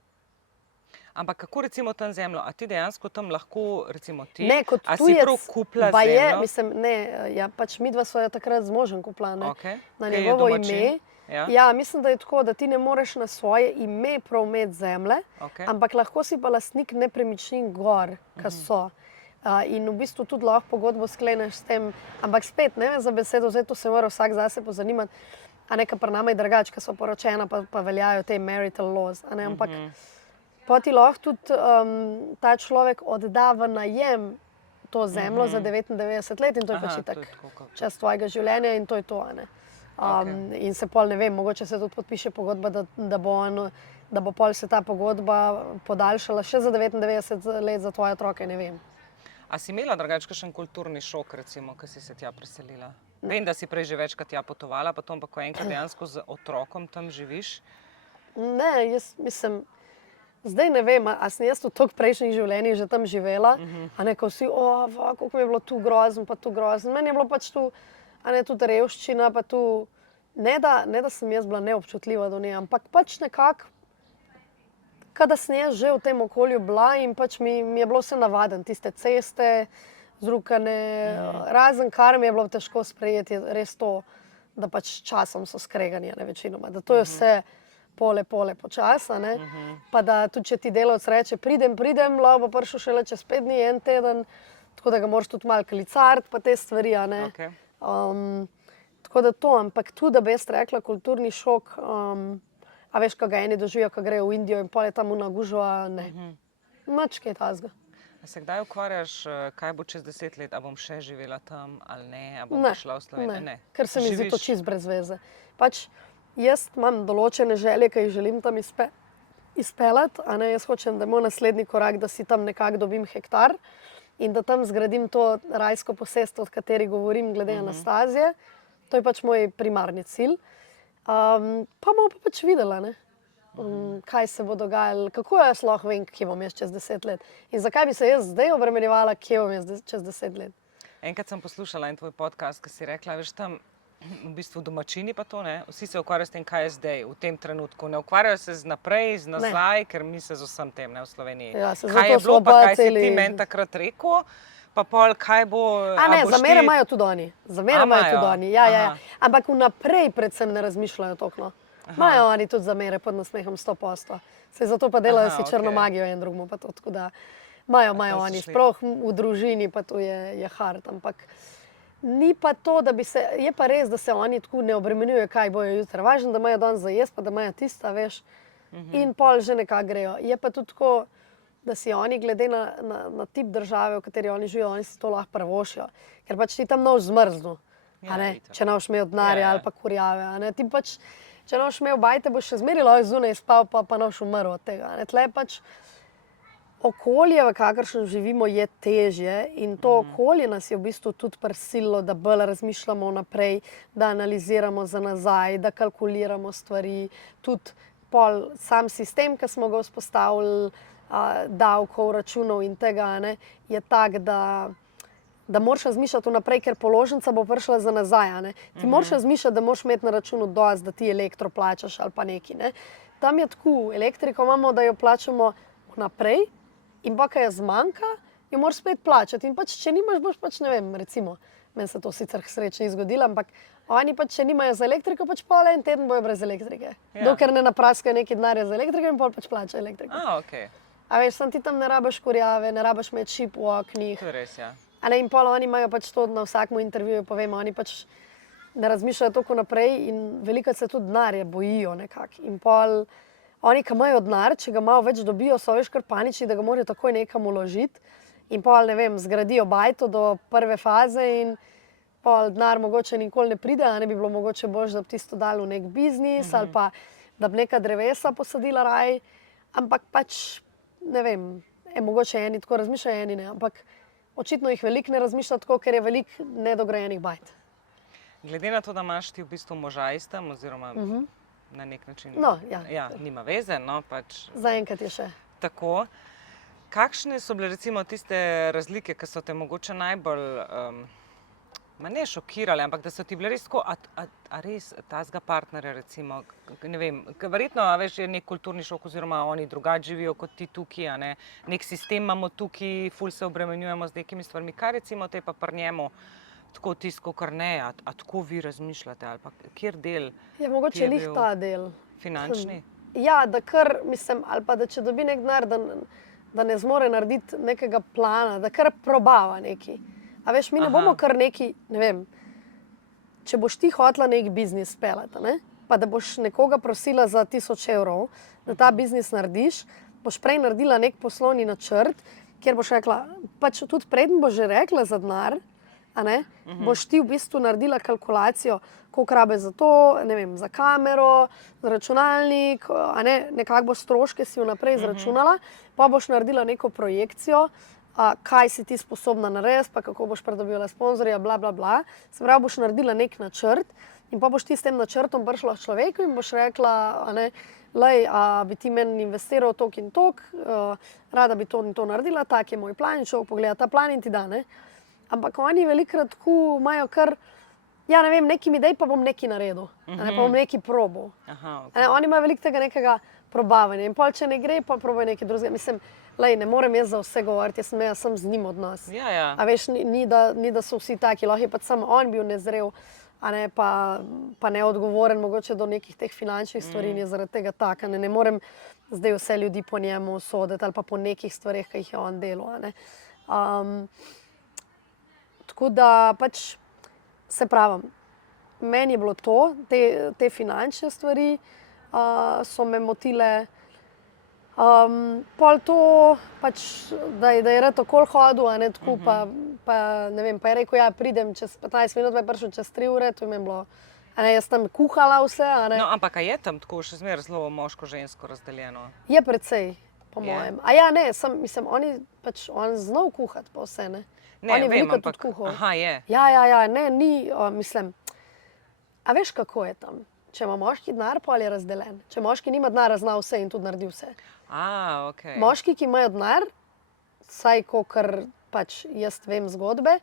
Ampak kako recimo tam zemljo? A ti dejansko tam lahko, recimo ti, Ne, kot a si tujec, prav kupila pa je, zemljo? mislim, ne, ja, pač midva sva jo takrat z možem kupila, ne, Okej. na Kaj je njegovo domačin? ime. Ja. Ja, mislim, da je tako, da ti ne moreš na svoje ime prav imeti zemlje, Okej. ampak lahko si pa lastnik nepremičnin gor, ki so. In v bistvu tudi lahko pogodbo skleneš s tem, ampak spet, ne za besedo, zdaj to se mora vsak zase pozanimati, a ne, pri nama je drugače, ker so poročena, pa veljajo te marital laws, a ne, ampak pa ti lahko tudi ta človek odda v najem to zemljo za 99 let in to je pač Aha, itak to je tako, kako- čas tvojega življenja in to je to, a ne. In se pol, ne vem, mogoče se tudi podpiše pogodba, da bo pol se ta pogodba podaljšala še za 99 let za tvoje otroke, ne vem. A si imela drugače kakšen kulturni šok, recimo, ko si se tja preselila? Vem, da si prej že večkrat tja potovala, pa to, ampak ko enkrat dejansko z otrokom tam živiš. Ne, jaz mislim, zdaj ne vem, a sem jaz v toliko prejšnjih življenjih že tam živela, a ne, ko vsi, kako mi je bilo tu grozno, pa tu grozno. Meni je bilo pač tu, a ne, tudi revščina, pa tu, ne da sem jaz bila neobčutljiva do nje, ampak pač nekako, kada sem jaz že v tem okolju bila in pač mi je bilo vse navaden, tiste ceste, zrukane, razen kar mi je bilo težko sprejeti, je res to, da pač časom so skregani, ne, večinoma, da to je vse pole počasa, ne, pa da tudi če ti delavec reče, pridem, lahko bo prišel šele čez 5 dni, en teden, tako da ga moraš tudi malo klicariti, pa te stvari, a ne. Okej. Tako da to, ampak tudi, da bi jaz rekla, kulturni šok, a veš, ko ga eni doživijo, ko grejo v Indijo in pol je tam una gužva, ne. Nič kaj takega. A se kdaj ukvarjaš, kaj bo čez 10 let, a bom še živela tam ali ne, a bom Ne, prišla v Slovenijo? ne, ker se mi zdi to Živiš- čisto brez veze. Pač jaz imam določene želje, ki jih želim tam izpeljati, a ne, jaz hočem, da je moj naslednji korak, da si tam nekako dobim hektar in da tam zgradim to rajsko posestvo, o kateri govorim glede Anastazije. To je pač moj primarni cilj. Pa bomo pa pač videla, ne, kaj se bo dogajalo, kako jaz lahko vem, kje bom jaz čez 10 let. In zakaj bi se jaz zdaj obremenjevala, kje bom jaz čez 10 let. Enkrat sem poslušala en tvoj podcast, ki si rekla, veš, tam v bistvu domačini pa to, ne, vsi se ukvarjajo s tem, kaj je zdaj, v tem trenutku. Ne ukvarjajo se z naprej, z nazaj, ker mi se z vsem tem, ne, v Sloveniji. Ja, se Kaj zato je bilo, smo pa pa kaj si ti celi- meni takrat rekel, pa pol, kaj bo, A ne, boš zamere ti- imajo tudi oni. Zamere A, imajo tudi imajo? oni, ja. Aha. Ampak vnaprej predvsem ne razmišljajo toliko. No. Imajo oni tudi zamere pod nasmehom 100%. Saj zato pa delajo Aha, si črno okej. magijo en drugemu, pa to tako da imajo tam so oni, šli. sploh v družini pa to je hard, ampak ni pa to, da bi se, je pa res, da se oni tako ne obremenjujejo, kaj bojo jutri. Važno, da imajo danes za jesti, pa da imajo tista, veš, in pol že nekako grejo. Je pa tudi tako, da si oni glede na tip države, v kateri oni živijo, oni si to lahko prvošijo. Ker pač ti tam noš zmrznu, če noš imel denarja ali pa kurjave. Ti pač, če noš imel bajte, boš še zmeraj lahko zunaj spal, pa noš umrl od tega. Tle pač okolje, v kakršnem živimo, je težje in to okolje nas je v bistvu tudi prisililo, da bolj razmišljamo naprej, da analiziramo za nazaj, da kalkuliramo stvari, tudi pol sam sistem, ki smo ga vzpostavili, davkov, računov in tega, je tak, da moraš razmišljati vnaprej, ker položnica bo prišla za nazaj. Ti moraš razmišljati, da moraš imeti na računu dosti, da ti elektro plačaš ali pa neki. Tam je tako, elektriko imamo, da jo plačamo vnaprej in pa, kaj je zmanjka, jo moraš spet plačati. In pač, če nimaš, boš pač, ne vem, recimo, meni se to sicer srečno ni zgodilo, ampak oni pač, če nimajo za elektriko, pač pol en teden bojo brez elektrike. Dokler ne napraskajo neki denarja za elektriko in pol pač plačajo elektriko. Okay. A veš, sam ti tam ne rabaš kurjave, ne rabaš imeti šip v oknih. To je res, ja. In pol oni imajo pač to na vsakem intervjuju, povem, oni pač ne razmišljajo toliko naprej in veliko se tudi denarja bojijo nekako. In pol oni, ki imajo denar, če ga malo več dobijo, so veš kar panični, da ga morajo takoj nekam vložiti. In pol, ne vem, zgradijo bajto do prve faze in pol denar mogoče nikoli ne pride, a ne bi bilo mogoče boljše, da bi tisto dali v nek biznis ali pa da bi neka drevesa posadila raj. Ampak pač, ne vem, mogoče eni tako razmišljajo, eni ne, ampak očitno jih veliko ne razmišlja tako, ker je veliko nedograjenih bajt. Glede na to, da imaš ti v bistvu moža istem, oziroma na nek način nima veze, no pač. Zaenkrat je še. Tako. Kakšne so bile recimo tiste razlike, ki so te mogoče najbolj, ne šokirale, ampak da so ti bile res tako, a res tazga partnerja recimo, ne vem, verjetno veš, je nek kulturni šok oziroma oni drugače živijo kot ti tukaj, nek sistem imamo tukaj, ful se obremenjujemo z nekimi stvarmi, kaj recimo te pa pri njemu tako tisko, kar ne, a tako vi razmišljate ali pa kjer del je mogoče lih ta del. Finančni? Ja, da kar, mislim, ali pa da če dobi nek denar, da ne zmore narediti nekega plana, da kar probava neki. A veš, mi ne bomo kar neki, ne vem, če boš ti hotela nek biznis speljati, pa da boš nekoga prosila za 1000 evrov, da ta biznis narediš, boš prej naredila nek poslovni načrt, kjer boš rekla, pač tudi preden boš že rekla za denar, boš ti v bistvu naredila kalkulacijo, koliko rabe za to, ne vem, za kamero, za računalnik, nekako boš stroške si vnaprej izračunala, pa boš naredila neko projekcijo, kaj si ti sposobna narediti, pa kako boš pridobila sponzorja, bla, bla, bla. Se pravi, boš naredila nek načrt in pa boš ti s tem načrtom prišla človeku in boš rekla, lej, bi ti meni investiral tok in tok, rada bi to in to naredila, tak je moj plan in človek pogleda ta plan in ti da, Ampak oni velikokrat tako imajo kar, ja ne vem, nekim idej pa bom nekaj naredil, pa bom nekaj probal. Oni imajo veliko tega nekega probavanja in pol, če ne gre, pa probaj nekaj drugega. Mislim, lej, ne morem jaz za vse govoriti, jaz sem z njim odnos. A veš, ni da so vsi taki, lahko je pač samo on bil nezrel, pa neodgovoren mogoče do nekih teh finančnih stvari in je zaradi tega tak, ne morem zdaj vse ljudi po njemu soditi ali pa po nekih stvareh, ki jih je on delal, Tako da pač se pravim, meni je bilo to, te finančne stvari so me motile. Pol to, pač, da je red okoli hodil, tako pa ne vem, pa je rekel, ja, pridem čez 15 minut, pa je prišel čez 3 ure, to je meni bilo, jaz tam kuhala vse, No, ampak a je tam tako še zmeraj zelo moško-žensko razdeljeno? Je precej, po mojem. A ja, ne, mislim, on znal kuhati pa vse, Ne, on je vem, veliko ampak, tudi kuhal. je. Ja, ne, ni, mislim, a veš, kako je tam? Če ima moški denar, pol je razdeljen. Če moški nima denarja, zna vse in tudi naredi vse. Okay. Moški, ki imajo denar, saj kakor pač jaz vem zgodbe,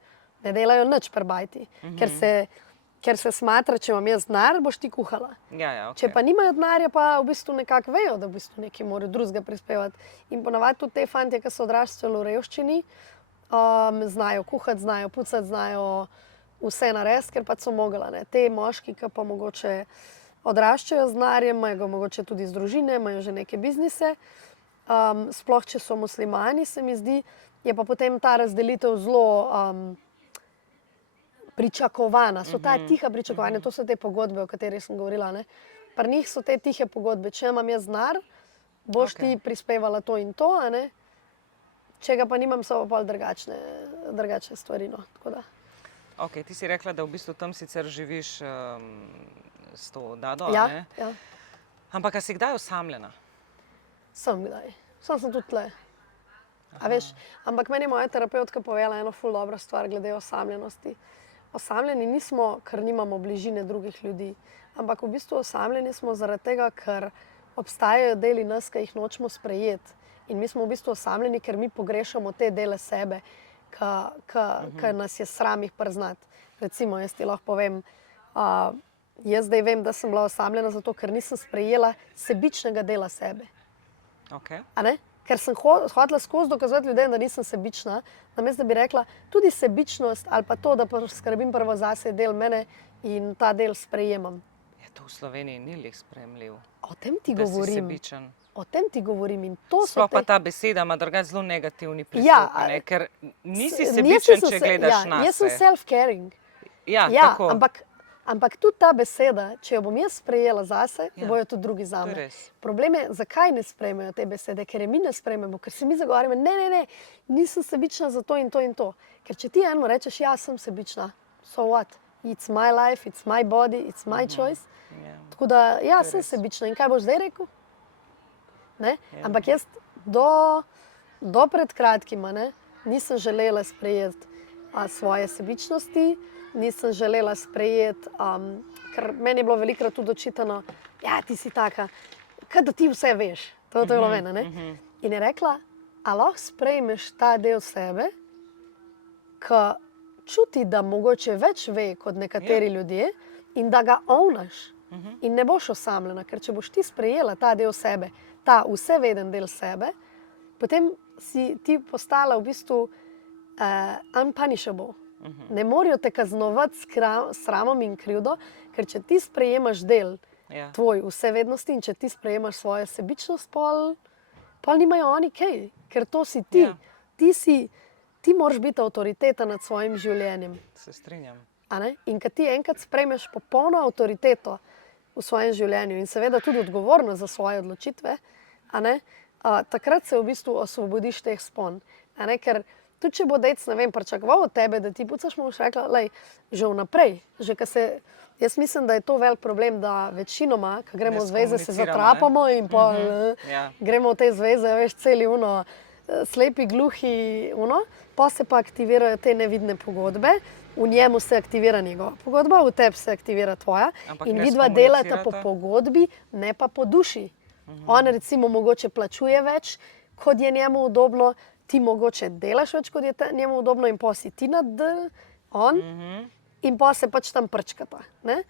ne delajo nič pri bajti. Ker se smatra, če imam jaz denar, boš ti kuhala. Okay. Če pa nimajo denarja, pa v bistvu nekako vejo, da v bistvu nekaj morajo drugega prispevati. In ponavadi tudi te fantje, ki so odraščali v revščini, znajo kuhati, znajo pucati, znajo vse narediti, ker pač so mogli. Te moški, ki pa mogoče odraščajo z denarjem, imajo mogoče tudi z družine, imajo že neke biznise. Sploh, če so muslimani, se mi zdi, je pa potem ta razdelitev zelo pričakovana. So ta tiha pričakovanja, to so te pogodbe, o katerih sem govorila. Pri njih so te tihe pogodbe. Če imam jaz denar, boš ti prispevala to in to, če ga pa nimam, so pa pol drugačne stvari. No. Tako da. Ok, ti si rekla, da v bistvu tam sicer živiš s to Dado, Ja, ne? ja. Ampak a si kdaj osamljena? Sem kdaj. Sem tudi tle. A veš, ampak meni je moja terapeutka povedala eno ful dobro stvar glede osamljenosti. Osamljeni nismo, ker nimamo bližine drugih ljudi, ampak v bistvu osamljeni smo zaradi tega, ker obstajajo deli nas, ki jih nočemo sprejeti. In mi smo v bistvu osamljeni, ker mi pogrešamo te dele sebe, ki nas je sram jih priznati. Recimo, jaz ti lahko povem, jaz zdaj vem, da sem bila osamljena zato, ker nisem sprejela sebičnega dela sebe. Okay. A ne? Ker sem hotela skozi dokazati ljudem, da nisem sebična, namesto da bi rekla, tudi sebičnost ali pa to, da skrbim prvo zase, je del mene in ta del sprejemam. Je to v Sloveniji ni lih sprejemljiv. O tem ti Da si govorim. sebičen. O tem ti govorim in to so Sploh pa ta beseda ima drugače zelo negativni pristop, Ja, ne? Ker nisi Jaz sebičen, sem če se- gledaš ja, nase. Jaz sem self-caring. Ja, Ja, tako. ampak tudi ta beseda, če jo bom jaz sprejela zase, Ja, bojo tudi drugi to je zame. res. Problem je, zakaj ne sprejmejo te besede, ker je mi ne sprejmemo, ker se mi zagovarjamo, ne, nisem sebična za to in to in to. Ker če ti enemu rečeš, ja, sem sebična, so what? It's my life, it's my body, it's my choice. Ja. Tako da, ja, To je sem res. sebična. In kaj boš zdaj rekel? Ne? Ja. Ampak jaz do pred kratkim nisem želela sprejeti svoje sebičnosti, nisem želela sprejeti, ker meni je bilo velikokrat tudi očitano, ja, ti si taka, kaj da ti vse veš. To je bilo meni. Ne? In je rekla, a lahko sprejmeš ta del sebe, ki čuti, da mogoče več ve kot nekateri ljudje in da ga ovnaš. In ne boš osamljena, ker če boš ti sprejela ta del sebe, ta vseveden del sebe, potem si ti postala v bistvu unpunishable. Ne morajo te kaznovati s sramom in krivdo, ker če ti sprejemaš del Ja. tvoj vsevednosti in če ti sprejemaš svojo sebičnost, pol nimajo oni kaj, ker to si ti. Ja. Ti moraš biti avtoriteta nad svojim življenjem. Se strinjam. A ne? In kad ti enkrat sprejmeš popolno avtoriteto v svojem življenju in seveda tudi odgovornost za svoje odločitve, a ne, takrat se v bistvu osvobodiš teh spon. A ne? Ker tudi če bo dec, ne vem, pričakoval od tebe, da ti pucaš, mu boš rekla, lej, že vnaprej, jaz mislim, da je to velik problem, da večinoma, ko gremo Ne v zveze, se skomuniciramo, zatrapamo in pol Ja. gremo v te zveze, veš, celi slepi, gluhi, pa se pa aktivirajo te nevidne pogodbe, v njemu se aktivira njegova pogodba, v tebi se aktivira tvoja Ampak in ne vidva delata po skomunicirata? pogodbi, ne pa po duši. On recimo mogoče plačuje več, kot je njemu udobno, ti mogoče delaš več, kot je njemu udobno in pa si ti nad on in pa se pač tam prčkata. Ne?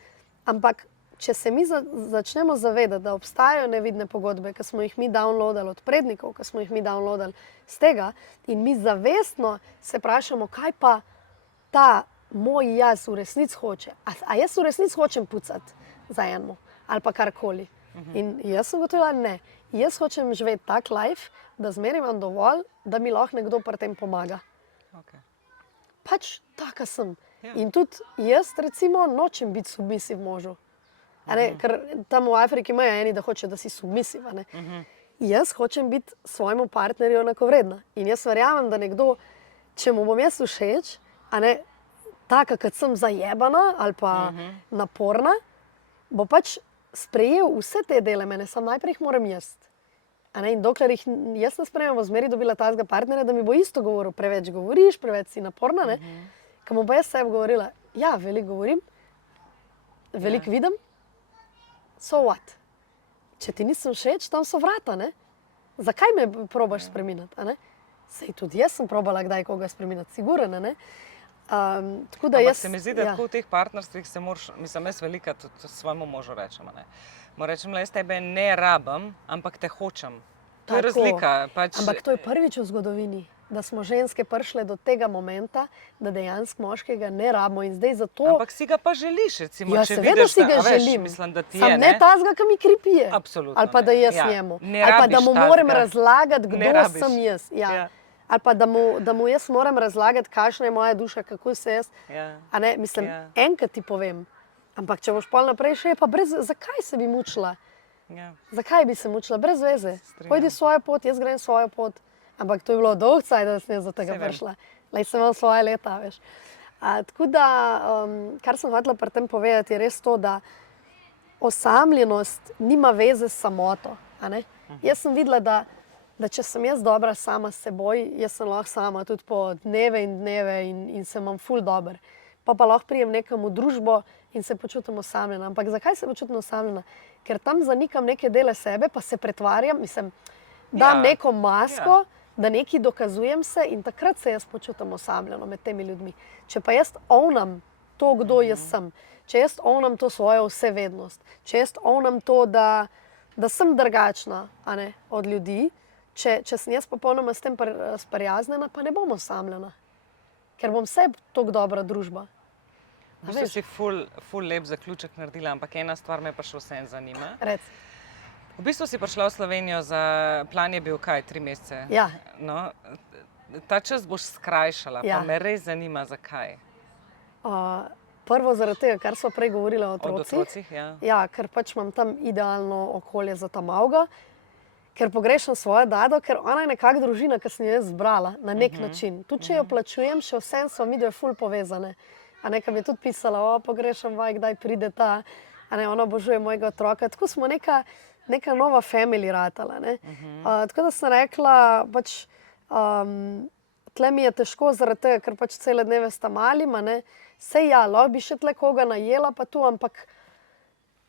Ampak če se mi začnemo zavedati, da obstajajo nevidne pogodbe, ki smo jih mi downloadali od prednikov, ki smo jih mi downloadali z tega in mi zavestno se vprašamo, kaj pa ta moj jaz v resnici hoče. A jaz v resnici hočem pucati za eno ali pa karkoli. In jaz sem gotovila, ne. Jaz hočem živeti tak life, da zmeraj imam dovolj, da mi lahko nekdo pri tem pomaga. Okay. Pač taka sem. Ja. In tudi jaz recimo nočem biti submisiv možu. A ne, ker tam v Afriki imajo eni, da hoče, da si submisiv. A ne. Jaz hočem biti svojemu partnerju enakovredna. In jaz verjamem, da nekdo, če mu bom jaz všeč, a ne, taka, kot sem zajebana ali pa naporna, bo pač sprejel vse te dele mene, samo najprej jih moram jaz. A ne, in dokler jih jaz ne sprejemam, bo zmeraj dobila tazga partnerja, da mi bo isto govoril, preveč govoriš, preveč si naporna, ne. Ko bom pa jaz sebi govorila, ja, veliko govorim, veliko vidim, so what? Če ti nisem všeč, tam so vrata, ne. Zakaj me probaš spreminjati, a ne? Sej tudi jaz sem probala kdaj koga spreminjati, sigurno, ne. Tako da Ampak jaz, se mi zdi, da tako v teh partnerstvih se moraš, mislim, jaz velika tudi svojemu možu rečem, ne. Mu rečem, jaz tebe ne rabim, ampak te hočem. To je Tako. razlika. Pač, ampak to je prvič v zgodovini, da smo ženske prišle do tega momenta, da dejansko moškega ne rabimo in zdaj zato... Ampak si ga pa želiš, recimo, Ja, če seveda vidiš, si da, ga a veš, želim. mislim, da ti Sam je, ne tazga, ki mi kripije. Absolutno Ali pa da ne. jaz Ja. njemu. Ne Ali pa da rabiš mu moram tazga. razlagati, Ne kdo rabiš. sem jaz. Ja. Ja. Ali pa da mu jaz moram razlagati, kakšna je moja duša, kako se jaz... Ja. A ne, mislim, Ja. enkrat ti povem. Ampak če boš pol naprej še, pa zakaj se bi mučila? Ja. Zakaj bi se mučila? Brez veze. Strinjam. Pojdi svojo pot, jaz grem svojo pot. Ampak to je bilo dolgo cajt, da sem jaz do tega Saj vem. prišla. Lej, sem imel svoje leta, veš. Tako da, kar sem hotela pri tem povedati, je res to, da osamljenost nima veze s samoto. A ne? Jaz sem videla, da če sem jaz dobra sama s seboj, jaz sem lahko sama tudi po dneve in dneve in se imam ful dober. Pa lahko prijem nekam v družbo in se počutim osamljena. Ampak zakaj se počutim osamljena? Ker tam zanikam neke dele sebe, pa se pretvarjam, mislim, dam neko masko, da nekaj dokazujem se in takrat se jaz počutim osamljeno med temi ljudmi. Če pa jaz ovnam to, kdo jaz sem, če jaz ovnam to svojo vsevednost, če jaz ovnam to, da sem drugačna, a ne, od ljudi, če sem jaz popolnoma s tem sprijaznjena, pa ne bom osamljena. Ker bom vse toliko dobra družba. V bistvu si ful lep zaključek naredila, ampak ena stvar me pa še vseeno zanima. Rec. V bistvu si prišla v Slovenijo, plan je bil kaj, 3 mesece? Ja. No, ta čas boš skrajšala, Ja. pa me res zanima, zakaj. Prvo zaradi tega, kar smo prej govorili o Od otrocih. otrocih, ja. Ja, ker pač imam tam idealno okolje za ta malga, ker pogrešam svojo dado, ker ona je nekako družina, ki sem jo jaz zbrala na nek način. Tudi če jo plačujem, še vsem smo midve ful povezane. A nekaj mi je tudi pisala, pogrešam vaj, kdaj pride ta, a ne, ona obožuje mojega otroka. Tako smo neka nova family ratala, ne. Tako da sem rekla, pač, tle mi je težko zaradi tega, ker pač cele dneve sta malima, ne. Sej ja, lahko bi še tle koga najela pa tu, ampak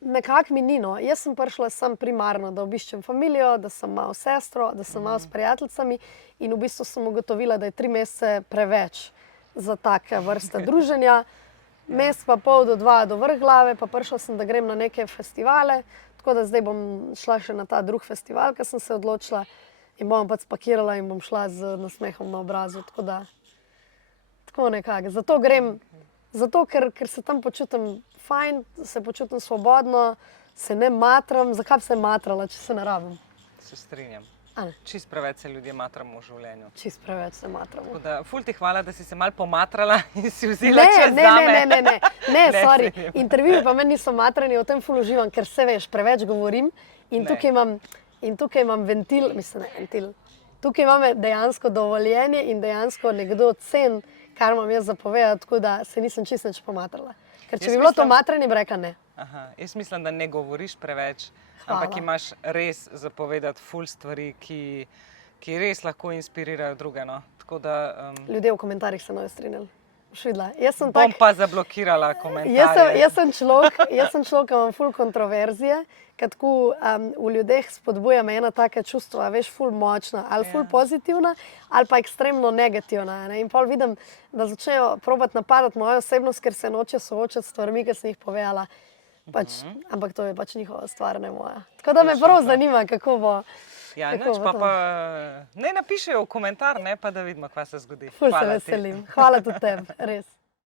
nekako mi ni, no. Jaz sem prišla sem primarno, da obiščem familijo, da sem malo sestro, da sem malo s prijateljicami in v bistvu sem ugotovila, da je 3 mesece preveč za take vrste druženja. Mesec pa pol do 2 do vrh glave, pa prišla sem, da grem na neke festivale, tako da zdaj bom šla še na ta drug festival, ker sem se odločila in bom pač spakirala in bom šla z nasmehom na obrazu, tako da, tako nekako. Zato grem, ker se tam počutim fajn, se počutim svobodno, se ne matram. Zakaj bi se matrala, če se ne rabim? Se strinjam. A ne, Čist preveč se ljudje matramo v življenju. čist preveč se matramo. Tako da, ful ti hvala, da si se malo pomatrala in si vzela čas zame. Ne, sorry. Intervjuji pa meni niso matrani, o tem ful uživam, ker se veš, preveč govorim in tukaj imam ventil, mislim, ne ventil. Tukaj imam dejansko dovoljenje in dejansko nekdo cen, kar imam jaz zapovedati, tako da se nisem čisto nič pomatrala. Ker če Jaz bi bilo to mislim- matranje, bi rekla ne. Aha, jaz mislim, da ne govoriš preveč, Hvala. ampak imaš res zapovedati ful stvari, ki res lahko inspirirajo druge. No. Tako da Ljudje v komentarjih se ne strinjali. Boš videla. Jaz sem bom tak, pa zablokirala komentarje. jaz sem človek, ki imam ful kontroverzije, ker tako v ljudeh spodbuja me ena taka čustva, veš, ful močna, ali ful pozitivna, ali pa ekstremno negativna. Ne? In pol vidim, da začnejo probati napadati mojo osebnost, ker se noče soočati s stvarmi, ki sem jih povedala. Pač, ampak to je pač njihova stvar, ne moja. Tako da me Točno prav to. zanima, kako bo. Ja, kako nič, bo to. pa ne napišejo v komentar, ne, pa da vidimo, kaj se zgodi. Ful se Hvala ti. veselim. Hvala tudi tebi, res.